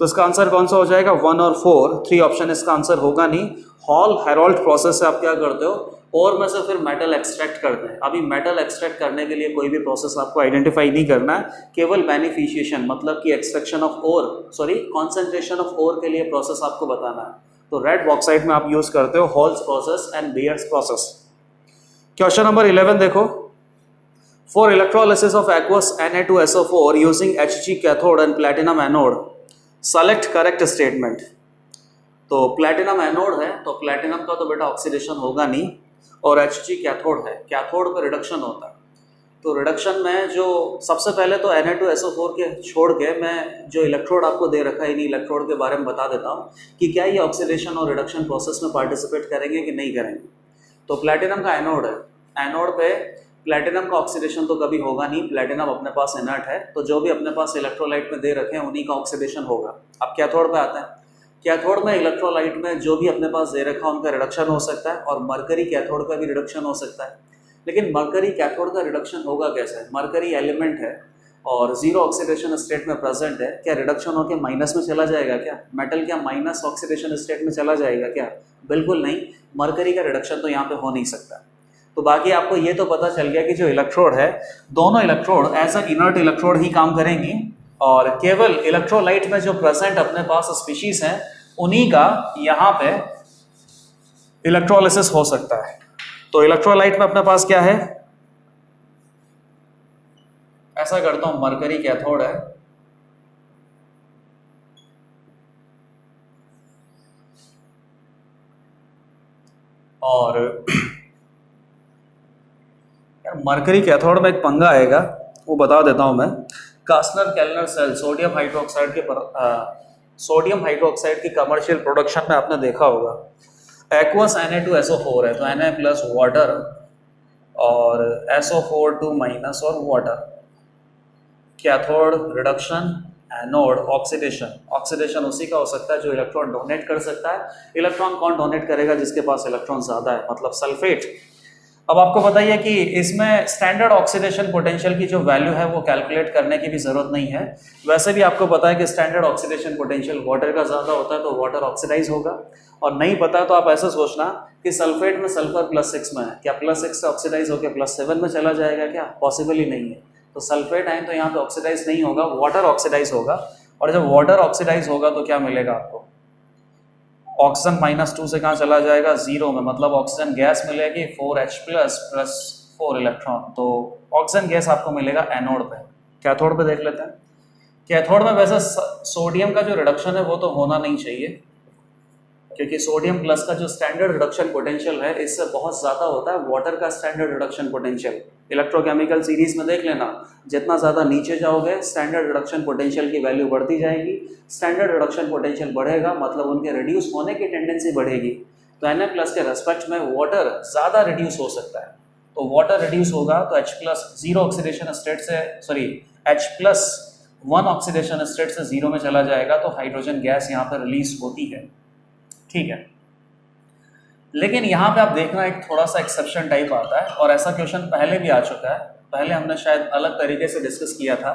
तो इसका आंसर कौन सा हो जाएगा? 1 और 4, 3 ऑप्शन इसका आंसर होगा नहीं। हॉल हेरोल्ड प्रोसेस से आप क्या करते हो? और में से फिर मेटल एक्सट्रैक्ट करते हैं। अभी मेटल एक्सट्रैक्ट करने के लिए कोई भी प्रोसेस आपको आइडेंटिफाई नहीं करना है, केवल बेनिफिशिएशन मतलब कि extraction of ore concentration of ore के लिए प्रोसेस आपको बताना है। तो रेड बॉक्साइट में आप यूज करते हो halls process and bears process. Question number 11 देखो, for electrolysis of aqueous Na2SO4 using Hg cathode and platinum anode select correct statement. तो प्लैटिनम एनोड है तो प्लैटिनम का तो बेटा ऑक्सीडेशन होगा नहीं, और Hg कैथोड है, कैथोड पर रिडक्शन होता है। तो रिडक्शन में जो सबसे पहले तो Na2SO4 के छोड़ के मैं जो इलेक्ट्रोड आपको दे रखा है इन्हीं इलेक्ट्रोड के बारे में बता देता हूँ कि क्या ये ऑक्सीडेशन और रिडक्शन प्रोसेस में पार्टिसिपेट करेंगे कि नहीं करेंगे। तो प्लैटिनम का एनोड है, एनोड पे प्लैटिनम का ऑक्सीडेशन तो कभी होगा नहीं, प्लैटिनम अपने पास इनर्ट है, तो जो भी अपने पास इलेक्ट्रोलाइट में दे रखे हैं उन्हीं का ऑक्सीडेशन होगा। अब कैथोड पे आते हैं, कैथोड में इलेक्ट्रोलाइट में जो भी अपने पास दे रखा है उनका रिडक्शन हो सकता है, और मरकरी कैथोड का भी रिडक्शन हो सकता है। लेकिन मरकरी कैथोड का रिडक्शन होगा कैसे? मरकरी एलिमेंट है और जीरो ऑक्सीडेशन स्टेट में प्रेजेंट है, क्या रिडक्शन होकर माइनस में चला जाएगा क्या? मेटल क्या माइनस ऑक्सीडेशन स्टेट में चला जाएगा क्या? बिल्कुल नहीं, मरकरी का रिडक्शन तो यहाँ पे हो नहीं सकता। तो बाकी आपको ये तो पता चल गया कि जो इलेक्ट्रोड है, दोनों electrode as a inert electrode ही काम करेंगी, और केवल इलेक्ट्रोलाइट में जो प्रेजेंट अपने पास स्पीशीज हैं उन्हीं का यहाँ पे इलेक्ट्रोलिसिस हो सकता है। तो इलेक्ट्रोलाइट में अपने पास क्या है, ऐसा करता हूं, मरकरी कैथोड है और मरकरी कैथोड में एक पंगा आएगा, वो बता देता हूं मैं। कास्नर केल्नर सेल सोडियम हाइड्रोक्साइड की कमर्शियल प्रोडक्शन में आपने देखा होगा एक्वस Na2SO4 है, तो Na प्लस वाटर और SO4 2 माइनस और water, cathode reduction, anode oxidation. Oxidation उसी का हो सकता है जो इलेक्ट्रॉन डोनेट कर सकता है। इलेक्ट्रॉन कौन डोनेट करेगा? जिसके पास इलेक्ट्रॉन ज़्यादा है, मतलब सल्फेट। अब आपको बताइए कि इसमें स्टैंडर्ड ऑक्सीडेशन पोटेंशियल की जो वैल्यू है वो कैलकुलेट करने की भी ज़रूरत नहीं है। वैसे भी आपको पता है कि स्टैंडर्ड ऑक्सीडेशन पोटेंशियल वाटर का ज़्यादा होता है, तो वाटर ऑक्सीडाइज होगा। और नहीं पता तो आप ऐसा सोचना कि सल्फेट में सल्फर +6 में है, क्या +6 से ऑक्सीडाइज होकर +7 में चला जाएगा क्या? पॉसिबल ही नहीं है। तो सल्फेट आयन तो यहाँ पे ऑक्सीडाइज नहीं होगा, वाटर ऑक्सीडाइज होगा। और जब वाटर ऑक्सीडाइज होगा तो क्या मिलेगा आपको? ऑक्सीजन -2 से कहाँ चला जाएगा? 0 में, मतलब ऑक्सीजन गैस मिलेगी 4H प्लस 4 इलेक्ट्रॉन। तो ऑक्सीजन गैस आपको मिलेगा एनोड पे। कैथोड पे देख लेते हैं। कैथोड में वैसे सोडियम का जो रिडक्शन है वो तो होना नहीं चाहिए, क्योंकि सोडियम प्लस का जो स्टैंडर्ड रिडक्शन पोटेंशियल है इससे बहुत ज़्यादा होता है वाटर का standard reduction potential. Electrochemical series में देख लेना, जितना ज़्यादा नीचे जाओगे स्टैंडर्ड रिडक्शन पोटेंशियल की वैल्यू बढ़ती जाएगी। स्टैंडर्ड रिडक्शन पोटेंशियल बढ़ेगा मतलब उनके रिड्यूस होने की टेंडेंसी बढ़ेगी। तो Na+ के रेस्पेक्ट में वाटर ज़्यादा रिड्यूस हो सकता है। तो वाटर रिड्यूस होगा तो H+ जीरो ऑक्सीडेशन स्टेट से H+1 ऑक्सीडेशन स्टेट से 0 में चला जाएगा, तो हाइड्रोजन गैस यहाँ पर रिलीज होती है। ठीक है, लेकिन यहाँ पे आप देखना एक थोड़ा सा एक्सेप्शन टाइप आता है, और ऐसा क्वेश्चन पहले भी आ चुका है, पहले हमने शायद अलग तरीके से डिस्कस किया था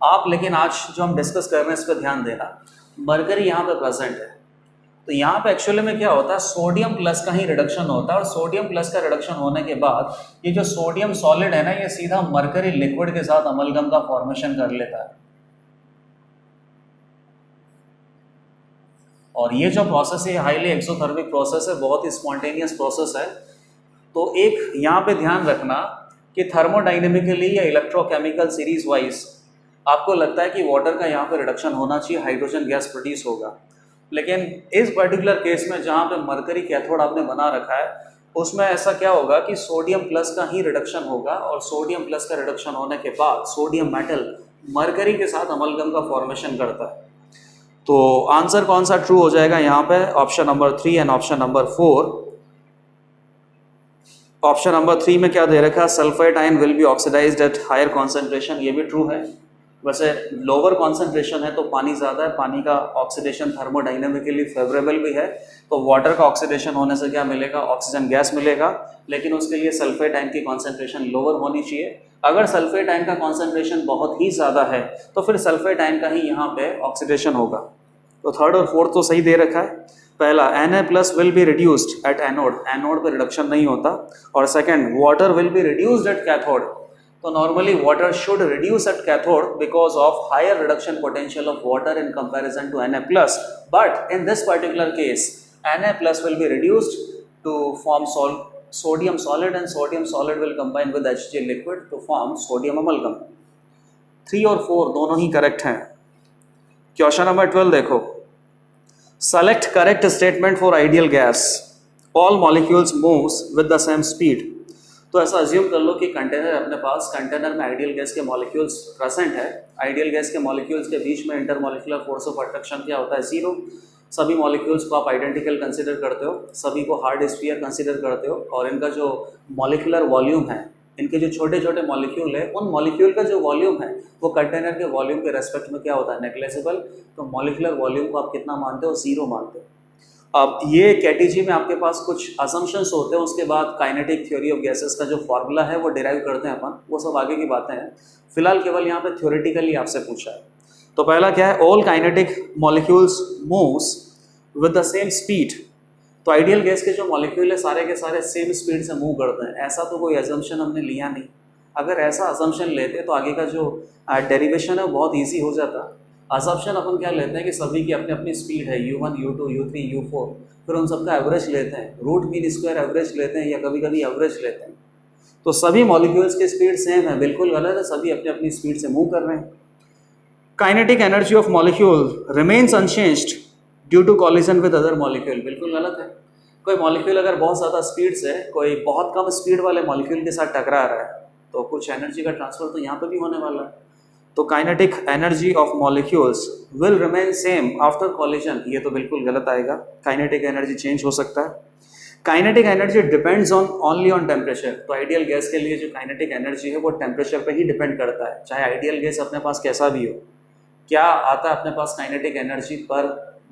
आप, लेकिन आज जो हम डिस्कस कर रहे हैं इस पर ध्यान देना। मरकरी यहाँ पे प्रेजेंट है, तो यहाँ पे एक्चुअली में क्या होता है, सोडियम प्लस का ही रिडक्शन होता है, और सोडियम प्लस का रिडक्शन होने के बाद ये जो सोडियम सॉलिड है ना, ये सीधा मरकरी लिक्विड के साथ अमलगम का फॉर्मेशन कर लेता है। और ये जो प्रोसेस है हाईली एक्सोथर्मिक प्रोसेस है, बहुत ही स्पॉन्टेनियस प्रोसेस है। तो एक यहाँ पे ध्यान रखना कि थर्मोडाइनेमिकली या इलेक्ट्रोकेमिकल सीरीज वाइज आपको लगता है कि वाटर का यहाँ पे रिडक्शन होना चाहिए, हाइड्रोजन गैस प्रोड्यूस होगा। लेकिन इस पर्टिकुलर केस में जहाँ पे मरकरी कैथोड आपने बना रखा है, उसमें ऐसा क्या होगा कि सोडियम प्लस का ही रिडक्शन होगा, और सोडियम प्लस का रिडक्शन होने के बाद सोडियम मेटल मरकरी के साथ अमलगम का फॉर्मेशन करता है। तो आंसर कौन सा ट्रू हो जाएगा यहाँ पे? Option number 3 and option number 4। Option number 3 में क्या दे रखा है, sulphate ion will be oxidised at higher concentration, ये भी ट्रू है। वैसे लोअर कॉन्सेंट्रेशन है तो पानी ज़्यादा है, पानी का ऑक्सीडेशन थर्मोडाइनेमिकली फेवरेबल भी है, तो वाटर का ऑक्सीडेशन होने से क्या मिलेगा, ऑक्सीजन गैस मिलेगा। लेकिन उसके लिए सल्फेट आयन की कॉन्सेंट्रेशन लोअर होनी चाहिए। अगर सल्फेट आयन का कॉन्सेंट्रेशन बहुत ही ज़्यादा है तो फिर सल्फेट आयन का ही यहाँ पे ऑक्सीडेशन होगा। तो थर्ड और फोर्थ तो सही दे रखा है। पहला Na+ will be reduced at anode, anode पे रिडक्शन नहीं होता, और second water will be reduced at cathode. तो normally water should reduce at cathode because of higher reduction potential of water in comparison to Na+, but in this particular case Na+ will be reduced to form sodium solid, and sodium solid will combine with HCl liquid to form sodium amalgam। 3 और 4 दोनों ही correct हैं। Question number 12 देखो, select correct statement for ideal gas, all molecules moves with the same speed. तो ऐसा assume कर लो कि container अपने पास, container में आइडियल गैस के मॉलिक्यूल्स प्रेजेंट है। आइडियल गैस के मॉलिक्यूल्स के बीच में इंटरमॉलिक्यूलर फोर्स ऑफ अट्रैक्शन क्या होता है? 0। सभी मॉलिक्यूल्स को आप आइडेंटिकल कंसीडर करते हो, सभी को हार्ड स्फीयर कंसीडर करते हो, और इनका जो मॉलिक्यूलर वॉल्यूम है, इनके जो छोटे छोटे मॉलिक्यूल है, उन मॉलिक्यूल का जो वॉल्यूम है वो कंटेनर के वॉल्यूम के रेस्पेक्ट में क्या होता है? नेग्लिजिबल। तो मॉलिक्यूलर वॉल्यूम को आप कितना मानते हो? 0 मानते हो। अब ये केटीजी में आपके पास कुछ असम्पशंस होते हैं, उसके बाद काइनेटिक थ्योरी ऑफ गैसेस का जो फॉर्मूला है वो डिराइव करते हैं अपन, वो सब आगे की बातें हैं। फिलहाल केवल यहाँ पे थ्योरेटिकली आपसे पूछा है। तो पहला क्या है? All kinetic molecules moves with the same speed. तो आइडियल गैस के जो मॉलिक्यूल है सारे के सारे सेम स्पीड से मूव करते हैं। ऐसा तो कोई अजम्पशन हमने लिया नहीं। अगर ऐसा अजम्पशन लेते तो आगे का जो डेरिवेशन है वो बहुत ईजी हो जाता। अजम्पशन अपन क्या लेते हैं कि सभी की अपनी अपनी स्पीड है, U1, U2, U3, U4, फिर उन सबका एवरेज लेते हैं, रूट मीन स्क्वायर एवरेज लेते हैं, या कभी कभी एवरेज लेते हैं। तो सभी मॉलिक्यूल्स की स्पीड सेम है, बिल्कुल गलत है, सभी अपनी अपनी स्पीड से मूव कर रहे हैं। Kinetic energy of molecule remains unchanged due to collision with other molecule, बिल्कुल गलत है। कोई मॉलिक्यूल अगर बहुत ज़्यादा स्पीड से कोई बहुत कम स्पीड वाले मॉलिक्यूल के साथ टकरा रहा है तो कुछ एनर्जी का ट्रांसफर तो यहाँ पे भी होने वाला है। तो kinetic energy of molecules will remain same after collision, ये तो बिल्कुल गलत आएगा। काइनेटिक एनर्जी चेंज हो सकता है। Kinetic energy depends on only on temperature. तो आइडियल गैस के लिए जो काइनेटिक एनर्जी है वो टेम्परेचर पे ही डिपेंड करता है, चाहे आइडियल गैस अपने पास कैसा भी हो। क्या आता है अपने पास काइनेटिक एनर्जी पर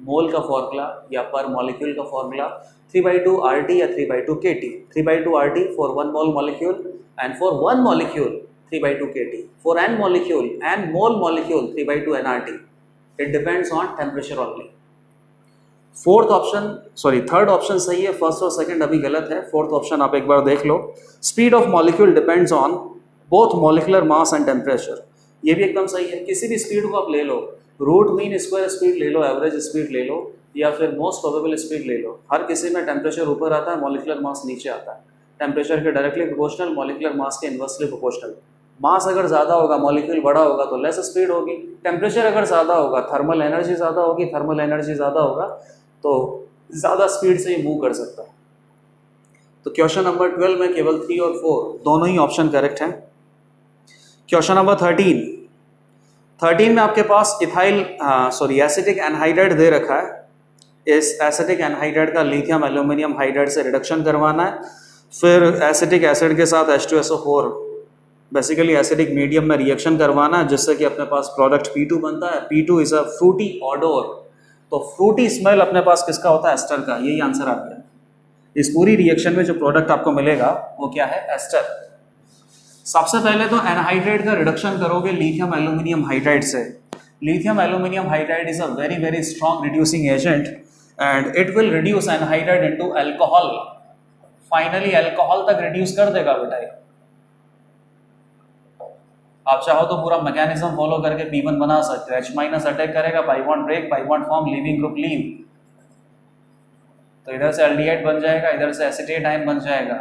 मोल का फॉर्मूला या पर मॉलिक्यूल का फॉर्मूला? 3/2 RT या 3/2 KT। 3/2 RT for 1 mole molecule, and for 1 molecule 3/2 KT, for n molecule and mole molecule 3/2 nRT। It depends on temperature only. Third option सही है, फर्स्ट और सेकंड अभी गलत है। फोर्थ ऑप्शन आप एक बार देख लो, speed of molecule depends on both molecular mass and temperature, ये भी एकदम सही है। किसी भी स्पीड को आप ले लो, रूट मीन स्क्वायर स्पीड ले लो, एवरेज स्पीड ले लो, या फिर मोस्ट प्रोबेबल स्पीड ले लो, हर किसी में टेम्परेचर ऊपर आता है, मॉलिक्यूलर मास नीचे आता है। टेम्परेचर के डायरेक्टली प्रोपोर्शनल, मॉलिक्यूलर मास के इन्वर्सली प्रोपोर्शनल। मास अगर ज़्यादा होगा, मॉलिक्यूल बड़ा होगा तो लेस स्पीड होगी। टेम्परेचर अगर ज़्यादा होगा, थर्मल एनर्जी ज़्यादा होगी, थर्मल एनर्जी ज़्यादा होगा तो ज़्यादा स्पीड से ही मूव कर सकता है। तो क्वेश्चन नंबर 12 में केवल 3 और 4 दोनों ही ऑप्शन करेक्ट हैं। क्वेश्चन नंबर 13 में आपके पास एसिटिक एनहाइड्राइड दे रखा है। इस एसिटिक एनहाइड्राइड का लिथियम एल्यूमिनियम हाइड्राइड से रिडक्शन करवाना है, फिर एसिटिक एसिड के साथ H2SO4 बेसिकली एसिडिक मीडियम में रिएक्शन करवाना है, जिससे कि अपने पास प्रोडक्ट P2 बनता है। P2 is a Frooti ऑडोर। तो फ्रूटी स्मेल अपने पास किसका होता है? एस्टर का। यही आंसर आ गया। इस पूरी रिएक्शन में जो प्रोडक्ट आपको मिलेगा वो क्या है? एस्टर। सबसे पहले तो एनहाइड्राइड का रिडक्शन करोगे लिथियम एल्यूमिनियम हाइड्राइड से। Lithium aluminium hydride is a very very strong reducing agent and it will reduce anhydride into alcohol. Finally alcohol तक रिड्यूस कर देगा बेटा। आप चाहो तो पूरा मैकेनिज्म फॉलो करके P1 बना सकते हो। H- अटैक करेगा, pi bond break, pi bond form, leaving group leave, तो इधर से एल्डिहाइड बन जाएगा, इधर से एसीटेट आयन बन जाएगा।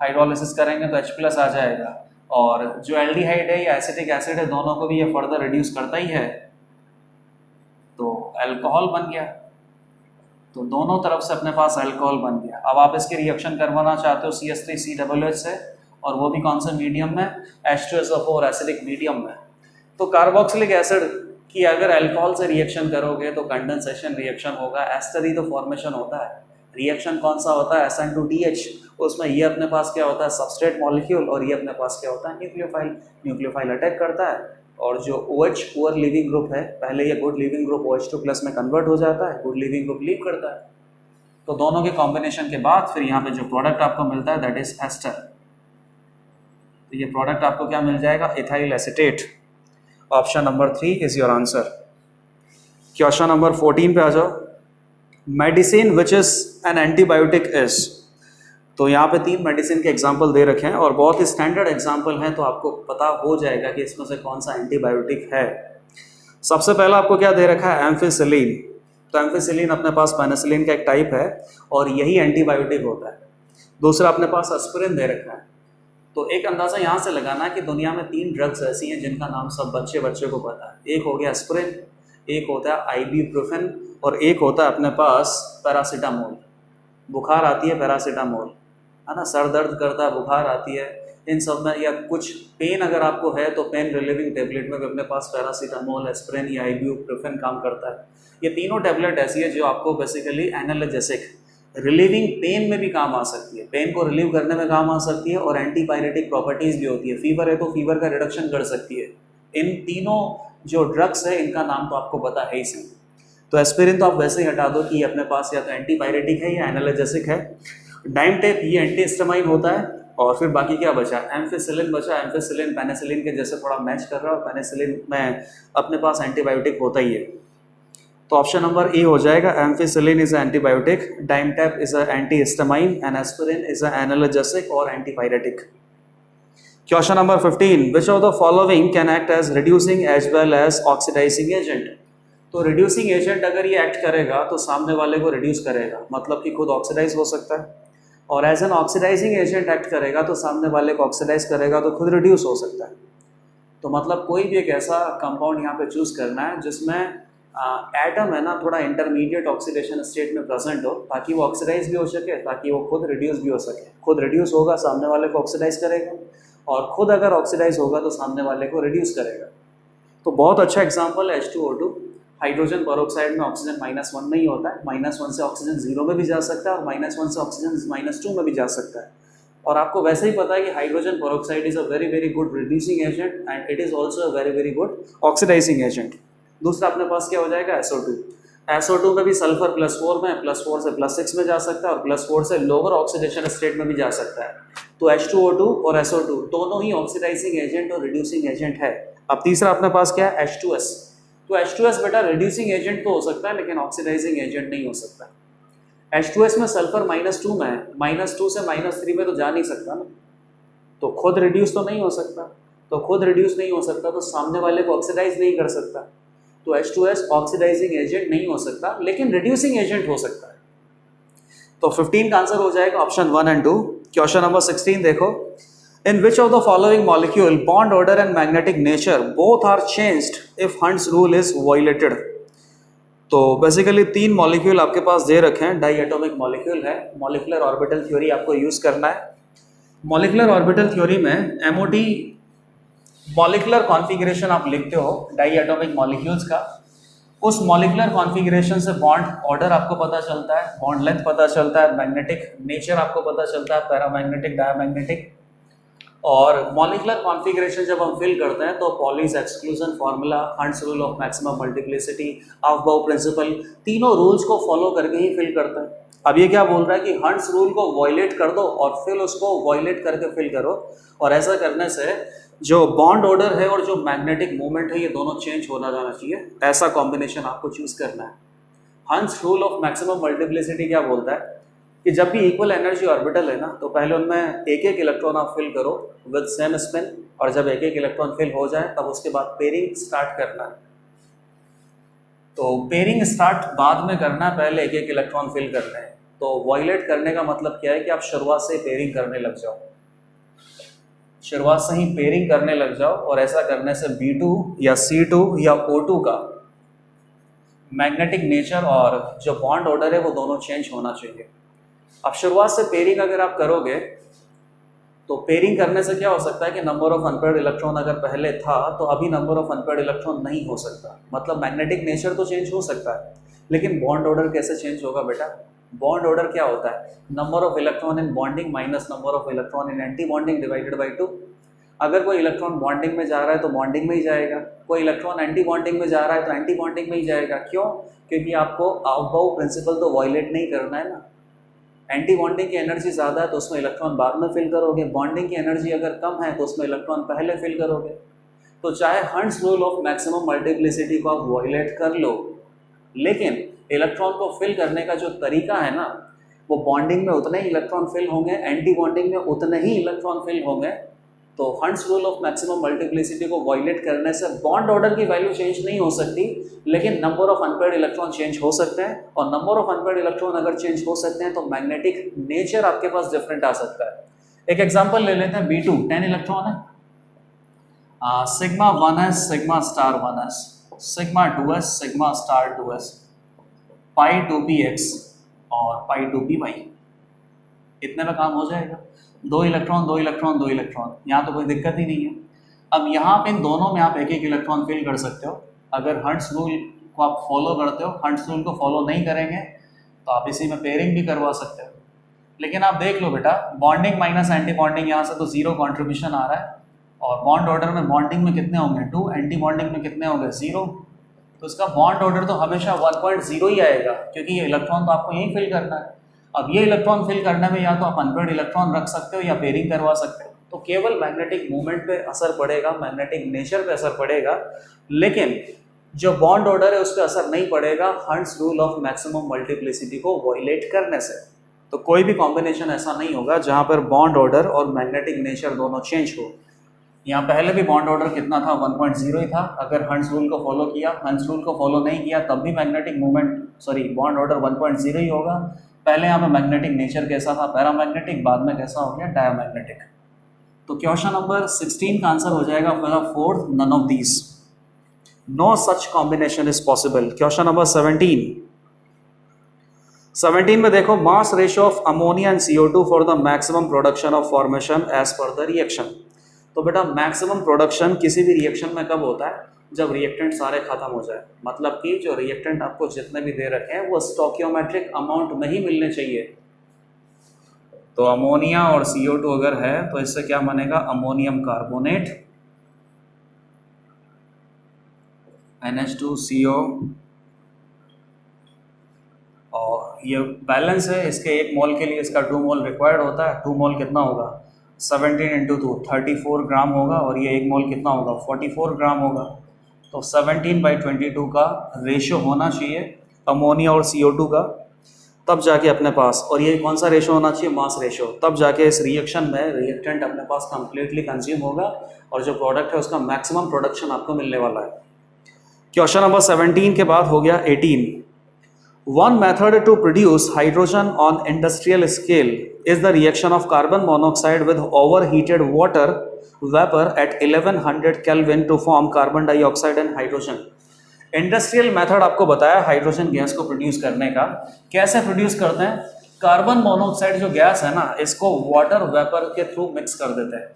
हाइड्रोलिसिस करेंगे तो H+ आ जाएगा, और जो एल्डिहाइड है या एसिटिक एसिड है दोनों को भी ये फर्दर रिड्यूस करता ही है, तो अल्कोहल बन गया। तो दोनों तरफ से अपने पास अल्कोहल बन गया। अब आप इसके रिएक्शन करवाना चाहते हो CH3COOH से, और वो भी कौन से मीडियम में? H2SO4 एसिडिक मीडियम में। तो कार्बोक्सिलिक एसिड की अगर अल्कोहल से रिएक्शन करोगे तो कंडेंसेशन रिएक्शन होगा, एस्टर ही तो फॉर्मेशन होता है। रिएक्शन कौन सा होता है? SN2DH। उसमें ये अपने पास क्या होता है? सबस्ट्रेट मॉलिक्यूल, और ये अपने पास क्या होता है? न्यूक्लियोफाइल। न्यूक्लियोफाइल अटैक करता है, और जो OH पुअर लिविंग ग्रुप है, पहले ये गुड लिविंग ग्रुप OH2+ में कन्वर्ट हो जाता है, गुड लिविंग ग्रुप लीव करता है। तो दोनों के कॉम्बिनेशन के बाद फिर यहाँ पे जो प्रोडक्ट आपको मिलता है दैट इज एस्टर। तो ये प्रोडक्ट आपको क्या मिल जाएगा? Ethyl acetate. Option number 3 is your answer. Question number 14 पे आ जाओ। Medicine which is an antibiotic is. तो यहाँ पे 3 मेडिसिन के एग्जाम्पल दे रखे हैं और बहुत ही स्टैंडर्ड एग्जाम्पल हैं, तो आपको पता हो जाएगा कि इसमें से कौन सा एंटीबायोटिक है। सबसे पहला आपको क्या दे रखा है, एम्फिसिलिन। तो एम्फिसिलिन अपने पास पेनिसिलिन का एक टाइप है और यही एंटीबायोटिक होता है। दूसरा अपने पास एस्पिरिन दे रखा है। तो एक अंदाज़ा यहाँ से लगाना है कि दुनिया में 3 ड्रग्स ऐसी हैं जिनका नाम सब बच्चे को पता है। एक हो गया एस्पिरिन, एक होता है आइबुप्रोफेन और एक होता है अपने पास पैरासीटामोल। बुखार आती है पैरासीटामोल, है ना, सर दर्द करता है बुखार आती है, इन सब में, या कुछ पेन अगर आपको है तो पेन रिलीविंग टेबलेट में भी अपने पास पैरासीटामोल, एस्पिरिन या आइबुप्रोफेन काम करता है। ये तीनों टेबलेट ऐसी है जो आपको बेसिकली एनाल्जेसिक, रिलीविंग पेन में भी काम आ सकती है, पेन को रिलीव करने में काम आ सकती है और एंटीपायरेटिक प्रॉपर्टीज़ भी होती है। फीवर है तो फीवर का रिडक्शन कर सकती है। इन तीनों जो ड्रग्स है इनका नाम तो आपको पता है ही सही। तो एस्पिरिन तो आप वैसे ही हटा दो कि ये अपने पास या तो एंटीपायरेटिक है या एनाल्जेसिक है। डाइमटेप ये एंटीहिस्टामाइन होता है और फिर बाकी क्या बचा, एम्फिसिलिन बचा। एम्फिसिलिन पेनिसिलिन के जैसे थोड़ा मैच कर रहा है और पेनिसिलिन में अपने पास एंटीबायोटिक होता ही है। तो ऑप्शन नंबर ए हो जाएगा, ampicillin is antibiotic, Dimetapp is antihistamine and aspirin is analgesic और antipyretic. Question number 15, which of the following can act as reducing as well as oxidising agent. तो reducing agent अगर ये act करेगा तो सामने वाले को रिड्यूस करेगा, मतलब कि खुद ऑक्सीडाइज हो सकता है, और as an oxidising agent act करेगा तो सामने वाले को ऑक्सीडाइज करेगा तो खुद रिड्यूस हो सकता है। तो मतलब कोई भी एक ऐसा कंपाउंड यहाँ पे चूज करना है जिसमें एटम है ना थोड़ा इंटरमीडिएट ऑक्सीडेशन स्टेट में प्रेजेंट हो, ताकि वो ऑक्सीडाइज भी हो सके, ताकि वो खुद रिड्यूस भी हो सके। खुद रिड्यूस होगा सामने वाले को ऑक्सीडाइज करेगा, और खुद अगर ऑक्सीडाइज होगा तो सामने वाले को रिड्यूस करेगा। तो बहुत अच्छा एग्जाम्पल है H2O2। हाइड्रोजन पेरोक्साइड में ऑक्सीजन -1 में ही होता है, -1 से ऑक्सीजन 0 में भी जा सकता है और -1 से ऑक्सीजन -2 में भी जा सकता है। और आपको वैसे ही पता है कि hydrogen peroxide is a very good reducing agent and it is also a very good oxidising agent. दूसरा अपने पास क्या हो जाएगा, SO2। SO2 में भी सल्फर +4 में, +4 से +6 में जा सकता है और +4 से लोअर ऑक्सीडेशन स्टेट में भी जा सकता है। तो H2O2 और SO2 दोनों ही ऑक्सीडाइजिंग एजेंट और रिड्यूसिंग एजेंट है। अब तीसरा अपने पास क्या है, H2S। तो H2S बेटा रिड्यूसिंग एजेंट तो हो सकता है लेकिन ऑक्सीडाइजिंग एजेंट नहीं हो सकता। H2S में सल्फर -2 में है, -2 से -3 में तो जा नहीं सकता ना, तो खुद रिड्यूस तो नहीं हो सकता। तो खुद रिड्यूस नहीं हो सकता तो सामने वाले को ऑक्सीडाइज नहीं कर सकता। तो H2S ऑक्सीडाइजिंग एजेंट नहीं हो सकता लेकिन रिड्यूसिंग एजेंट हो सकता है। तो 15 का आंसर हो जाएगा ऑप्शन 1 एंड 2। क्वेश्चन नंबर 16 देखो, in which of the following molecule bond order and magnetic nature both are changed if Hund's rule is violated। तो बेसिकली 3 मॉलिक्यूल आपके पास दे रखे हैं, डाई एटॉमिक मॉलिक्यूल है। मॉलिकुलर ऑर्बिटल थ्योरी आपको use करना है। Molecular orbital theory में MOT molecular configuration आप लिखते हो डाई एटॉमिक मॉलिक्यूल्स का। उस मॉलिकुलर कॉन्फ़िगरेशन से बॉन्ड ऑर्डर आपको पता चलता है, बॉन्ड लेंथ पता चलता है, मैग्नेटिक नेचर आपको पता चलता है, पैरामैग्नेटिक, डायमैग्नेटिक। और मॉलिकुलर कॉन्फ़िगरेशन जब हम फिल करते हैं तो Pauli's exclusion formula, Hund's rule of maximum multiplicity, Aufbau principle, तीनों रूल्स को फॉलो करके ही फिल करते हैं। अब ये क्या बोल रहा है कि हंट्स रूल को वॉयलेट कर दो और फिर उसको वॉयलेट करके फिल करो, और ऐसा करने से जो बॉन्ड ऑर्डर है और जो मैग्नेटिक मूवमेंट है ये दोनों चेंज होना जाना चाहिए। ऐसा कॉम्बिनेशन आपको चूज करना है। Hunts rule of maximum multiplicity क्या बोलता है कि जब भी इक्वल एनर्जी ऑर्बिटल है ना तो पहले उनमें एक इलेक्ट्रॉन आप फिल करो विद सेम स्पिन, और जब एक इलेक्ट्रॉन फिल हो जाए तब उसके बाद पेयरिंग स्टार्ट करना है। तो पेयरिंग स्टार्ट बाद में करना है, पहले एक इलेक्ट्रॉन फिल करना है। तो वॉयलेट करने का मतलब क्या है कि आप शुरुआत से पेयरिंग करने लग जाओ, शुरुआत से ही पेयरिंग करने लग जाओ, और ऐसा करने से B2 या C2 या O2 का मैग्नेटिक नेचर और जो बॉन्ड ऑर्डर है वो दोनों चेंज होना चाहिए। अब शुरुआत से पेयरिंग अगर आप करोगे तो पेयरिंग करने से क्या हो सकता है कि नंबर ऑफ अनपेयर्ड इलेक्ट्रॉन अगर पहले था तो अभी नंबर ऑफ अनपेयर्ड इलेक्ट्रॉन नहीं हो सकता। मतलब मैग्नेटिक नेचर तो चेंज हो सकता है लेकिन बॉन्ड ऑर्डर कैसे चेंज होगा बेटा? बॉन्ड ऑर्डर क्या होता है? Number of electron in bonding minus number of electron in anti bonding divided by 2। अगर कोई इलेक्ट्रॉन बॉन्डिंग में जा रहा है तो बॉन्डिंग में ही जाएगा, कोई इलेक्ट्रॉन एंटी बॉन्डिंग में जा रहा है तो एंटी बॉन्डिंग में ही जाएगा। क्यों? क्योंकि आपको अफबाउ प्रिंसिपल तो वॉयलेट नहीं करना है ना। एंटी बॉन्डिंग की एनर्जी ज़्यादा है तो उसमें इलेक्ट्रॉन बाद में फिल करोगे, बॉन्डिंग की एनर्जी अगर कम है तो उसमें इलेक्ट्रॉन पहले फिल करोगे। तो चाहे hunts rule of maximum multiplicity को आप वॉयलेट कर लो, लेकिन इलेक्ट्रॉन को फिल करने का जो तरीका है ना, वो बॉन्डिंग में उतने ही इलेक्ट्रॉन फिल होंगे, एंटी बॉन्डिंग में उतने ही इलेक्ट्रॉन फिल होंगे। तो hunts rule of maximum multiplicity को वायलेट करने से बॉन्ड ऑर्डर की वैल्यू चेंज नहीं हो सकती, लेकिन number of unpaired electron change हो सकते हैं, और नंबर ऑफ अनपेयर्ड इलेक्ट्रॉन अगर चेंज हो सकते हैं तो मैग्नेटिक नेचर आपके पास डिफरेंट आ सकता है। एक एग्जांपल ले लेते हैं, B2 10 इलेक्ट्रॉन है, sigma 1s sigma star 1s, sigma 2s sigma star 2s, पाई 2px और पाई 2py, इतने में काम हो जाएगा। 2 इलेक्ट्रॉन 2 इलेक्ट्रॉन 2 इलेक्ट्रॉन, यहाँ तो कोई दिक्कत ही नहीं है। अब यहाँ पे इन दोनों में आप एक एक इलेक्ट्रॉन फिल कर सकते हो। अगर हंट्स रूल को आप फॉलो करते हो, हंट्स रूल को फॉलो नहीं करेंगे तो आप इसी में पेयरिंग भी करवा सकते हो। लेकिन आप देख लो बेटा, बॉन्डिंग माइनस एंटी बॉन्डिंग, यहाँ से तो 0 कॉन्ट्रीब्यूशन आ रहा है, और बॉन्ड ऑर्डर में बॉन्डिंग में कितने होंगे 2, एंटी बॉन्डिंग में कितने होंगे 0, तो इसका बॉन्ड ऑर्डर तो हमेशा 1.0 ही आएगा, क्योंकि ये इलेक्ट्रॉन तो आपको यहीं फिल करना है। अब ये इलेक्ट्रॉन फिल करने में या तो आप अनपेयर्ड इलेक्ट्रॉन रख सकते हो या पेयरिंग करवा सकते हो, तो केवल मैग्नेटिक मूवमेंट पे असर पड़ेगा, मैग्नेटिक नेचर पे असर पड़ेगा, लेकिन जो बॉन्ड ऑर्डर है उस पर असर नहीं पड़ेगा hunts rule of maximum multiplicity को वायलेट करने से। तो कोई भी कॉम्बिनेशन ऐसा नहीं होगा जहाँ पर बॉन्ड ऑर्डर और मैग्नेटिक नेचर दोनों चेंज हो। यहाँ पहले भी बॉन्ड ऑर्डर कितना था 1.0 ही था, अगर हंट्स रूल को फॉलो किया, हंट्स रूल को फॉलो नहीं किया तब भी मैग्नेटिक मूवमेंट बॉन्ड ऑर्डर 1.0 ही होगा। पहले यहाँ पे मैग्नेटिक नेचर कैसा था पैरामैग्नेटिक, बाद में कैसा हो गया डायामैग्नेटिक। तो क्वेश्चन नंबर 16 का आंसर हो जाएगा fourth, none of these, no such combination is possible. Question number 17 में देखो, mass ratio of ammonia and CO2 for the maximum production of formation as per the reaction. तो बेटा maximum production किसी भी reaction में कब होता है, जब रिएक्टेंट सारे खत्म हो जाए, मतलब कि जो रिएक्टेंट आपको जितने भी दे रखे हैं वो स्टोकियोमेट्रिक अमाउंट में ही मिलने चाहिए। तो अमोनिया और CO2 अगर है तो इससे क्या बनेगा, अमोनियम कार्बोनेट NH2CO, और ये बैलेंस है, इसके 1 मोल के लिए इसका 2 मोल रिक्वायर्ड होता है। 2 मोल कितना होगा 17 × 2 34 ग्राम होगा, और ये 1 मोल कितना होगा 44 ग्राम होगा। तो 17/22 का रेशियो होना चाहिए अमोनिया और CO2 का, तब जाके अपने पास, और ये कौन सा रेशियो होना चाहिए, मास रेशियो, तब जाके इस रिएक्शन में रिएक्टेंट अपने पास कंप्लीटली कंज्यूम होगा और जो प्रोडक्ट है उसका मैक्सिमम प्रोडक्शन आपको मिलने वाला है। क्वेश्चन नंबर 17 के बाद हो गया 18। One method to produce hydrogen on industrial scale is the reaction of carbon monoxide with overheated water vapor at 1100 Kelvin to form carbon dioxide and hydrogen। Industrial method आपको बताया हाइड्रोजन गैस को produce करने का। कैसे produce करते हैं, carbon monoxide जो gas है ना, इसको वाटर वेपर के थ्रू मिक्स कर देते हैं।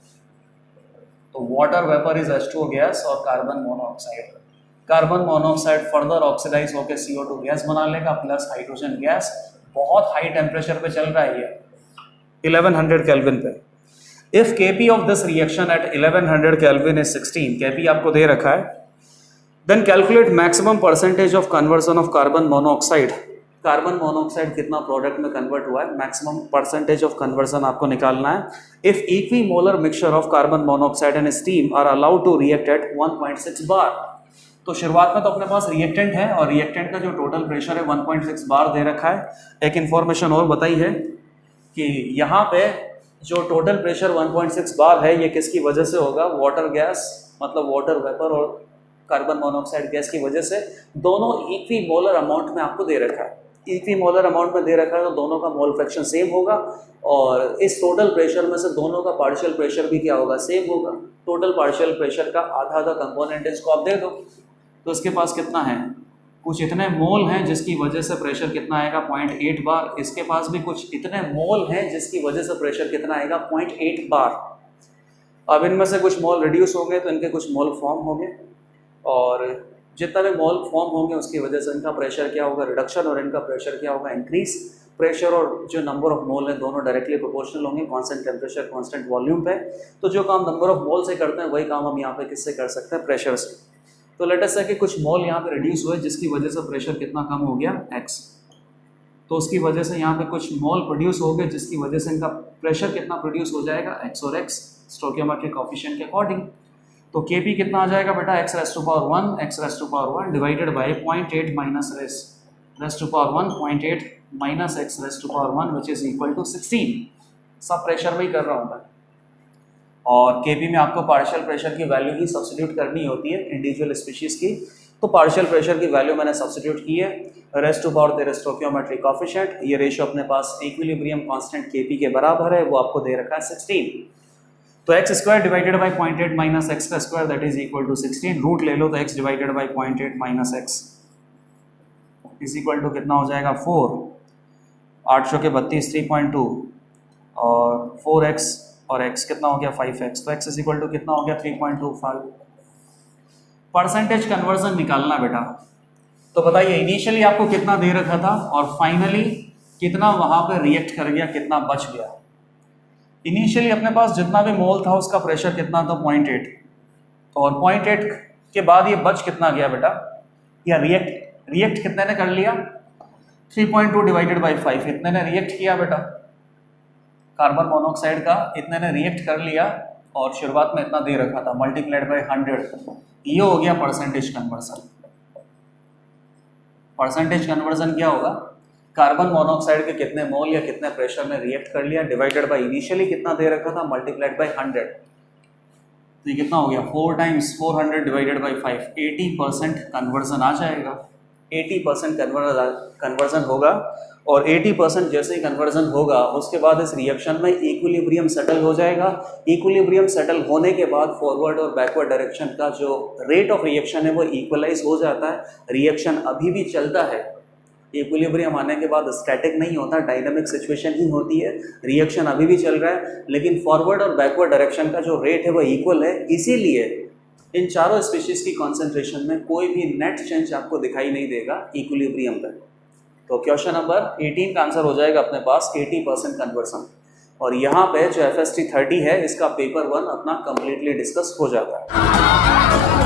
तो water vapour is H2O gas और carbon monoxide, carbon monoxide further oxidise होकर CO2 गैस बना लेगा प्लस हाइड्रोजन गैस। बहुत हाई टेम्परेचर पे चल रहा है ये 1100 केल्विन पे। If Kp of this reaction at 1100 kelvin is 16, Kp आपको दे रखा है, then calculate maximum percentage of conversion of carbon monoxide. Carbon monoxide कितना प्रोडक्ट में कन्वर्ट हुआ है, मैक्सिमम परसेंटेज ऑफ कन्वर्सन आपको निकालना है। If equimolar mixture of carbon monoxide and steam are allowed to react at 1.6 bar. तो शुरुआत में तो अपने पास रिएक्टेंट है और रिएक्टेंट का जो टोटल प्रेशर है 1.6 बार दे रखा है। एक इन्फॉर्मेशन और बताई है कि यहाँ पे जो टोटल प्रेशर 1.6 बार है ये किसकी वजह से होगा, वाटर गैस मतलब वाटर वेपर और कार्बन मोनोऑक्साइड गैस की वजह से। दोनों इक्विमोलर अमाउंट में आपको दे रखा है, इक्विमोलर अमाउंट में दे रखा है, तो दोनों का मोल फ्रैक्शन सेम होगा और इस टोटल प्रेशर में से दोनों का पार्शियल प्रेशर भी क्या होगा, सेम होगा। टोटल पार्शियल प्रेशर का आधा आधा कंपोनेंट इसको आप दे दो, तो इसके पास कितना है, कुछ इतने मोल हैं जिसकी वजह से प्रेशर कितना आएगा 0.8 बार। इसके पास भी कुछ इतने मोल हैं जिसकी वजह से प्रेशर कितना आएगा 0.8 बार। अब इनमें से कुछ मोल रिड्यूस होंगे तो इनके कुछ मोल फॉर्म होंगे, और जितना भी मोल फॉर्म होंगे उसकी वजह से इनका प्रेशर क्या होगा, रिडक्शन, और इनका प्रेशर क्या होगा, इंक्रीज। प्रेशर और जो नंबर ऑफ मोल है दोनों डायरेक्टली प्रोपोर्शनल होंगे कांस्टेंट टेम्परेचर कांस्टेंट वॉल्यूम पे। तो जो काम नंबर ऑफ मोल से करते हैं वही काम हम यहाँ पे किससे कर सकते हैं, प्रेशर से। तो लेट अस से कि कुछ मोल यहाँ पे रिड्यूस हुए जिसकी वजह से प्रेशर कितना कम हो गया, x। तो उसकी वजह से यहाँ पे कुछ मोल प्रोड्यूस हो गए जिसकी वजह से इनका प्रेशर कितना प्रोड्यूस हो जाएगा, x और x स्टोइकियोमेट्रिक कोएफिशिएंट के अकॉर्डिंग। तो Kp कितना आ जाएगा बेटा, x⁻1 divided by 0.8 minus raise raised to power 1 0.8 minus x raised to power 1 which is equal to 16। सब प्रेशर में ही कर रहा हूँ मैं, और केपी में आपको पार्शियल प्रेशर की वैल्यू ही सब्स्टिट्यूट करनी होती है इंडिविजुअल स्पीशीज की। तो पार्शियल प्रेशर की वैल्यू मैंने सब्स्टिट्यूट की है, रेस्ट टू पावर तेरे स्टोकियोमेट्रिक कोएफिशिएंट, ये रेशियो अपने पास इक्विलिब्रियम कांस्टेंट केपी के बराबर है, वो आपको दे रखा है 16। तो x square divided by 0.8 minus x का square that is equal to 16। Root ले लो तो x divided by 0.8 minus x is equal to कितना हो जाएगा 4, 8 के 32 3.2 और 4x और x कितना हो गया 5x, तो x इज इक्वल टू कितना हो गया 3.25। परसेंटेज कन्वर्जन निकालना बेटा। तो बताइए इनिशियली आपको कितना दे रखा था और फाइनली कितना वहां पे रिएक्ट कर गया, कितना बच गया। इनिशियली अपने पास जितना भी मोल था उसका प्रेशर कितना था 0.8, और 0.8 के बाद ये बच कितना गया बेटा, या रिएक्ट कितने ने कर लिया 3.2 डिवाइडेड बाई 5, इतने ने रिएक्ट किया बेटा, कार्बन मोनोऑक्साइड का इतने ने रिएक्ट कर लिया, और शुरुआत में इतना दे रखा था मल्टीप्लाइड बाई 100, ये हो गया परसेंटेज कन्वर्जन। परसेंटेज कन्वर्जन क्या होगा, कार्बन मोनोऑक्साइड के कितने मोल या कितने प्रेशर में रिएक्ट कर लिया डिवाइडेड बाई इनिशियली कितना दे रखा था मल्टीप्लाइड बाई 100, तो ये कितना हो गया 4 टाइम्स 400 डिवाइडेड बाई 5, 80% कन्वर्जन आ जाएगा। 80% कन्वर्जन होगा, और 80% जैसे ही कन्वर्जन होगा उसके बाद इस रिएक्शन में इक्विलिब्रियम सेटल हो जाएगा। इक्विलिब्रियम सेटल होने के बाद फॉरवर्ड और बैकवर्ड डायरेक्शन का जो रेट ऑफ रिएक्शन है वो इक्वलाइज हो जाता है। रिएक्शन अभी भी चलता है, इक्विलिब्रियम आने के बाद स्टैटिक नहीं होता, डायनामिक सिचुएशन ही होती है। रिएक्शन अभी भी चल रहा है, लेकिन फॉरवर्ड और बैकवर्ड डायरेक्शन का जो रेट है वो इक्वल है। इसीलिए इन चारों स्पीशीज की कॉन्सेंट्रेशन में कोई भी नेट चेंज आपको दिखाई नहीं देगा इक्विलिब्रियम पर। तो क्वेश्चन नंबर 18 का आंसर हो जाएगा अपने पास 80% कन्वर्सन, और यहाँ पे जो FST 30 है इसका पेपर 1 अपना कंप्लीटली डिस्कस हो जाता है।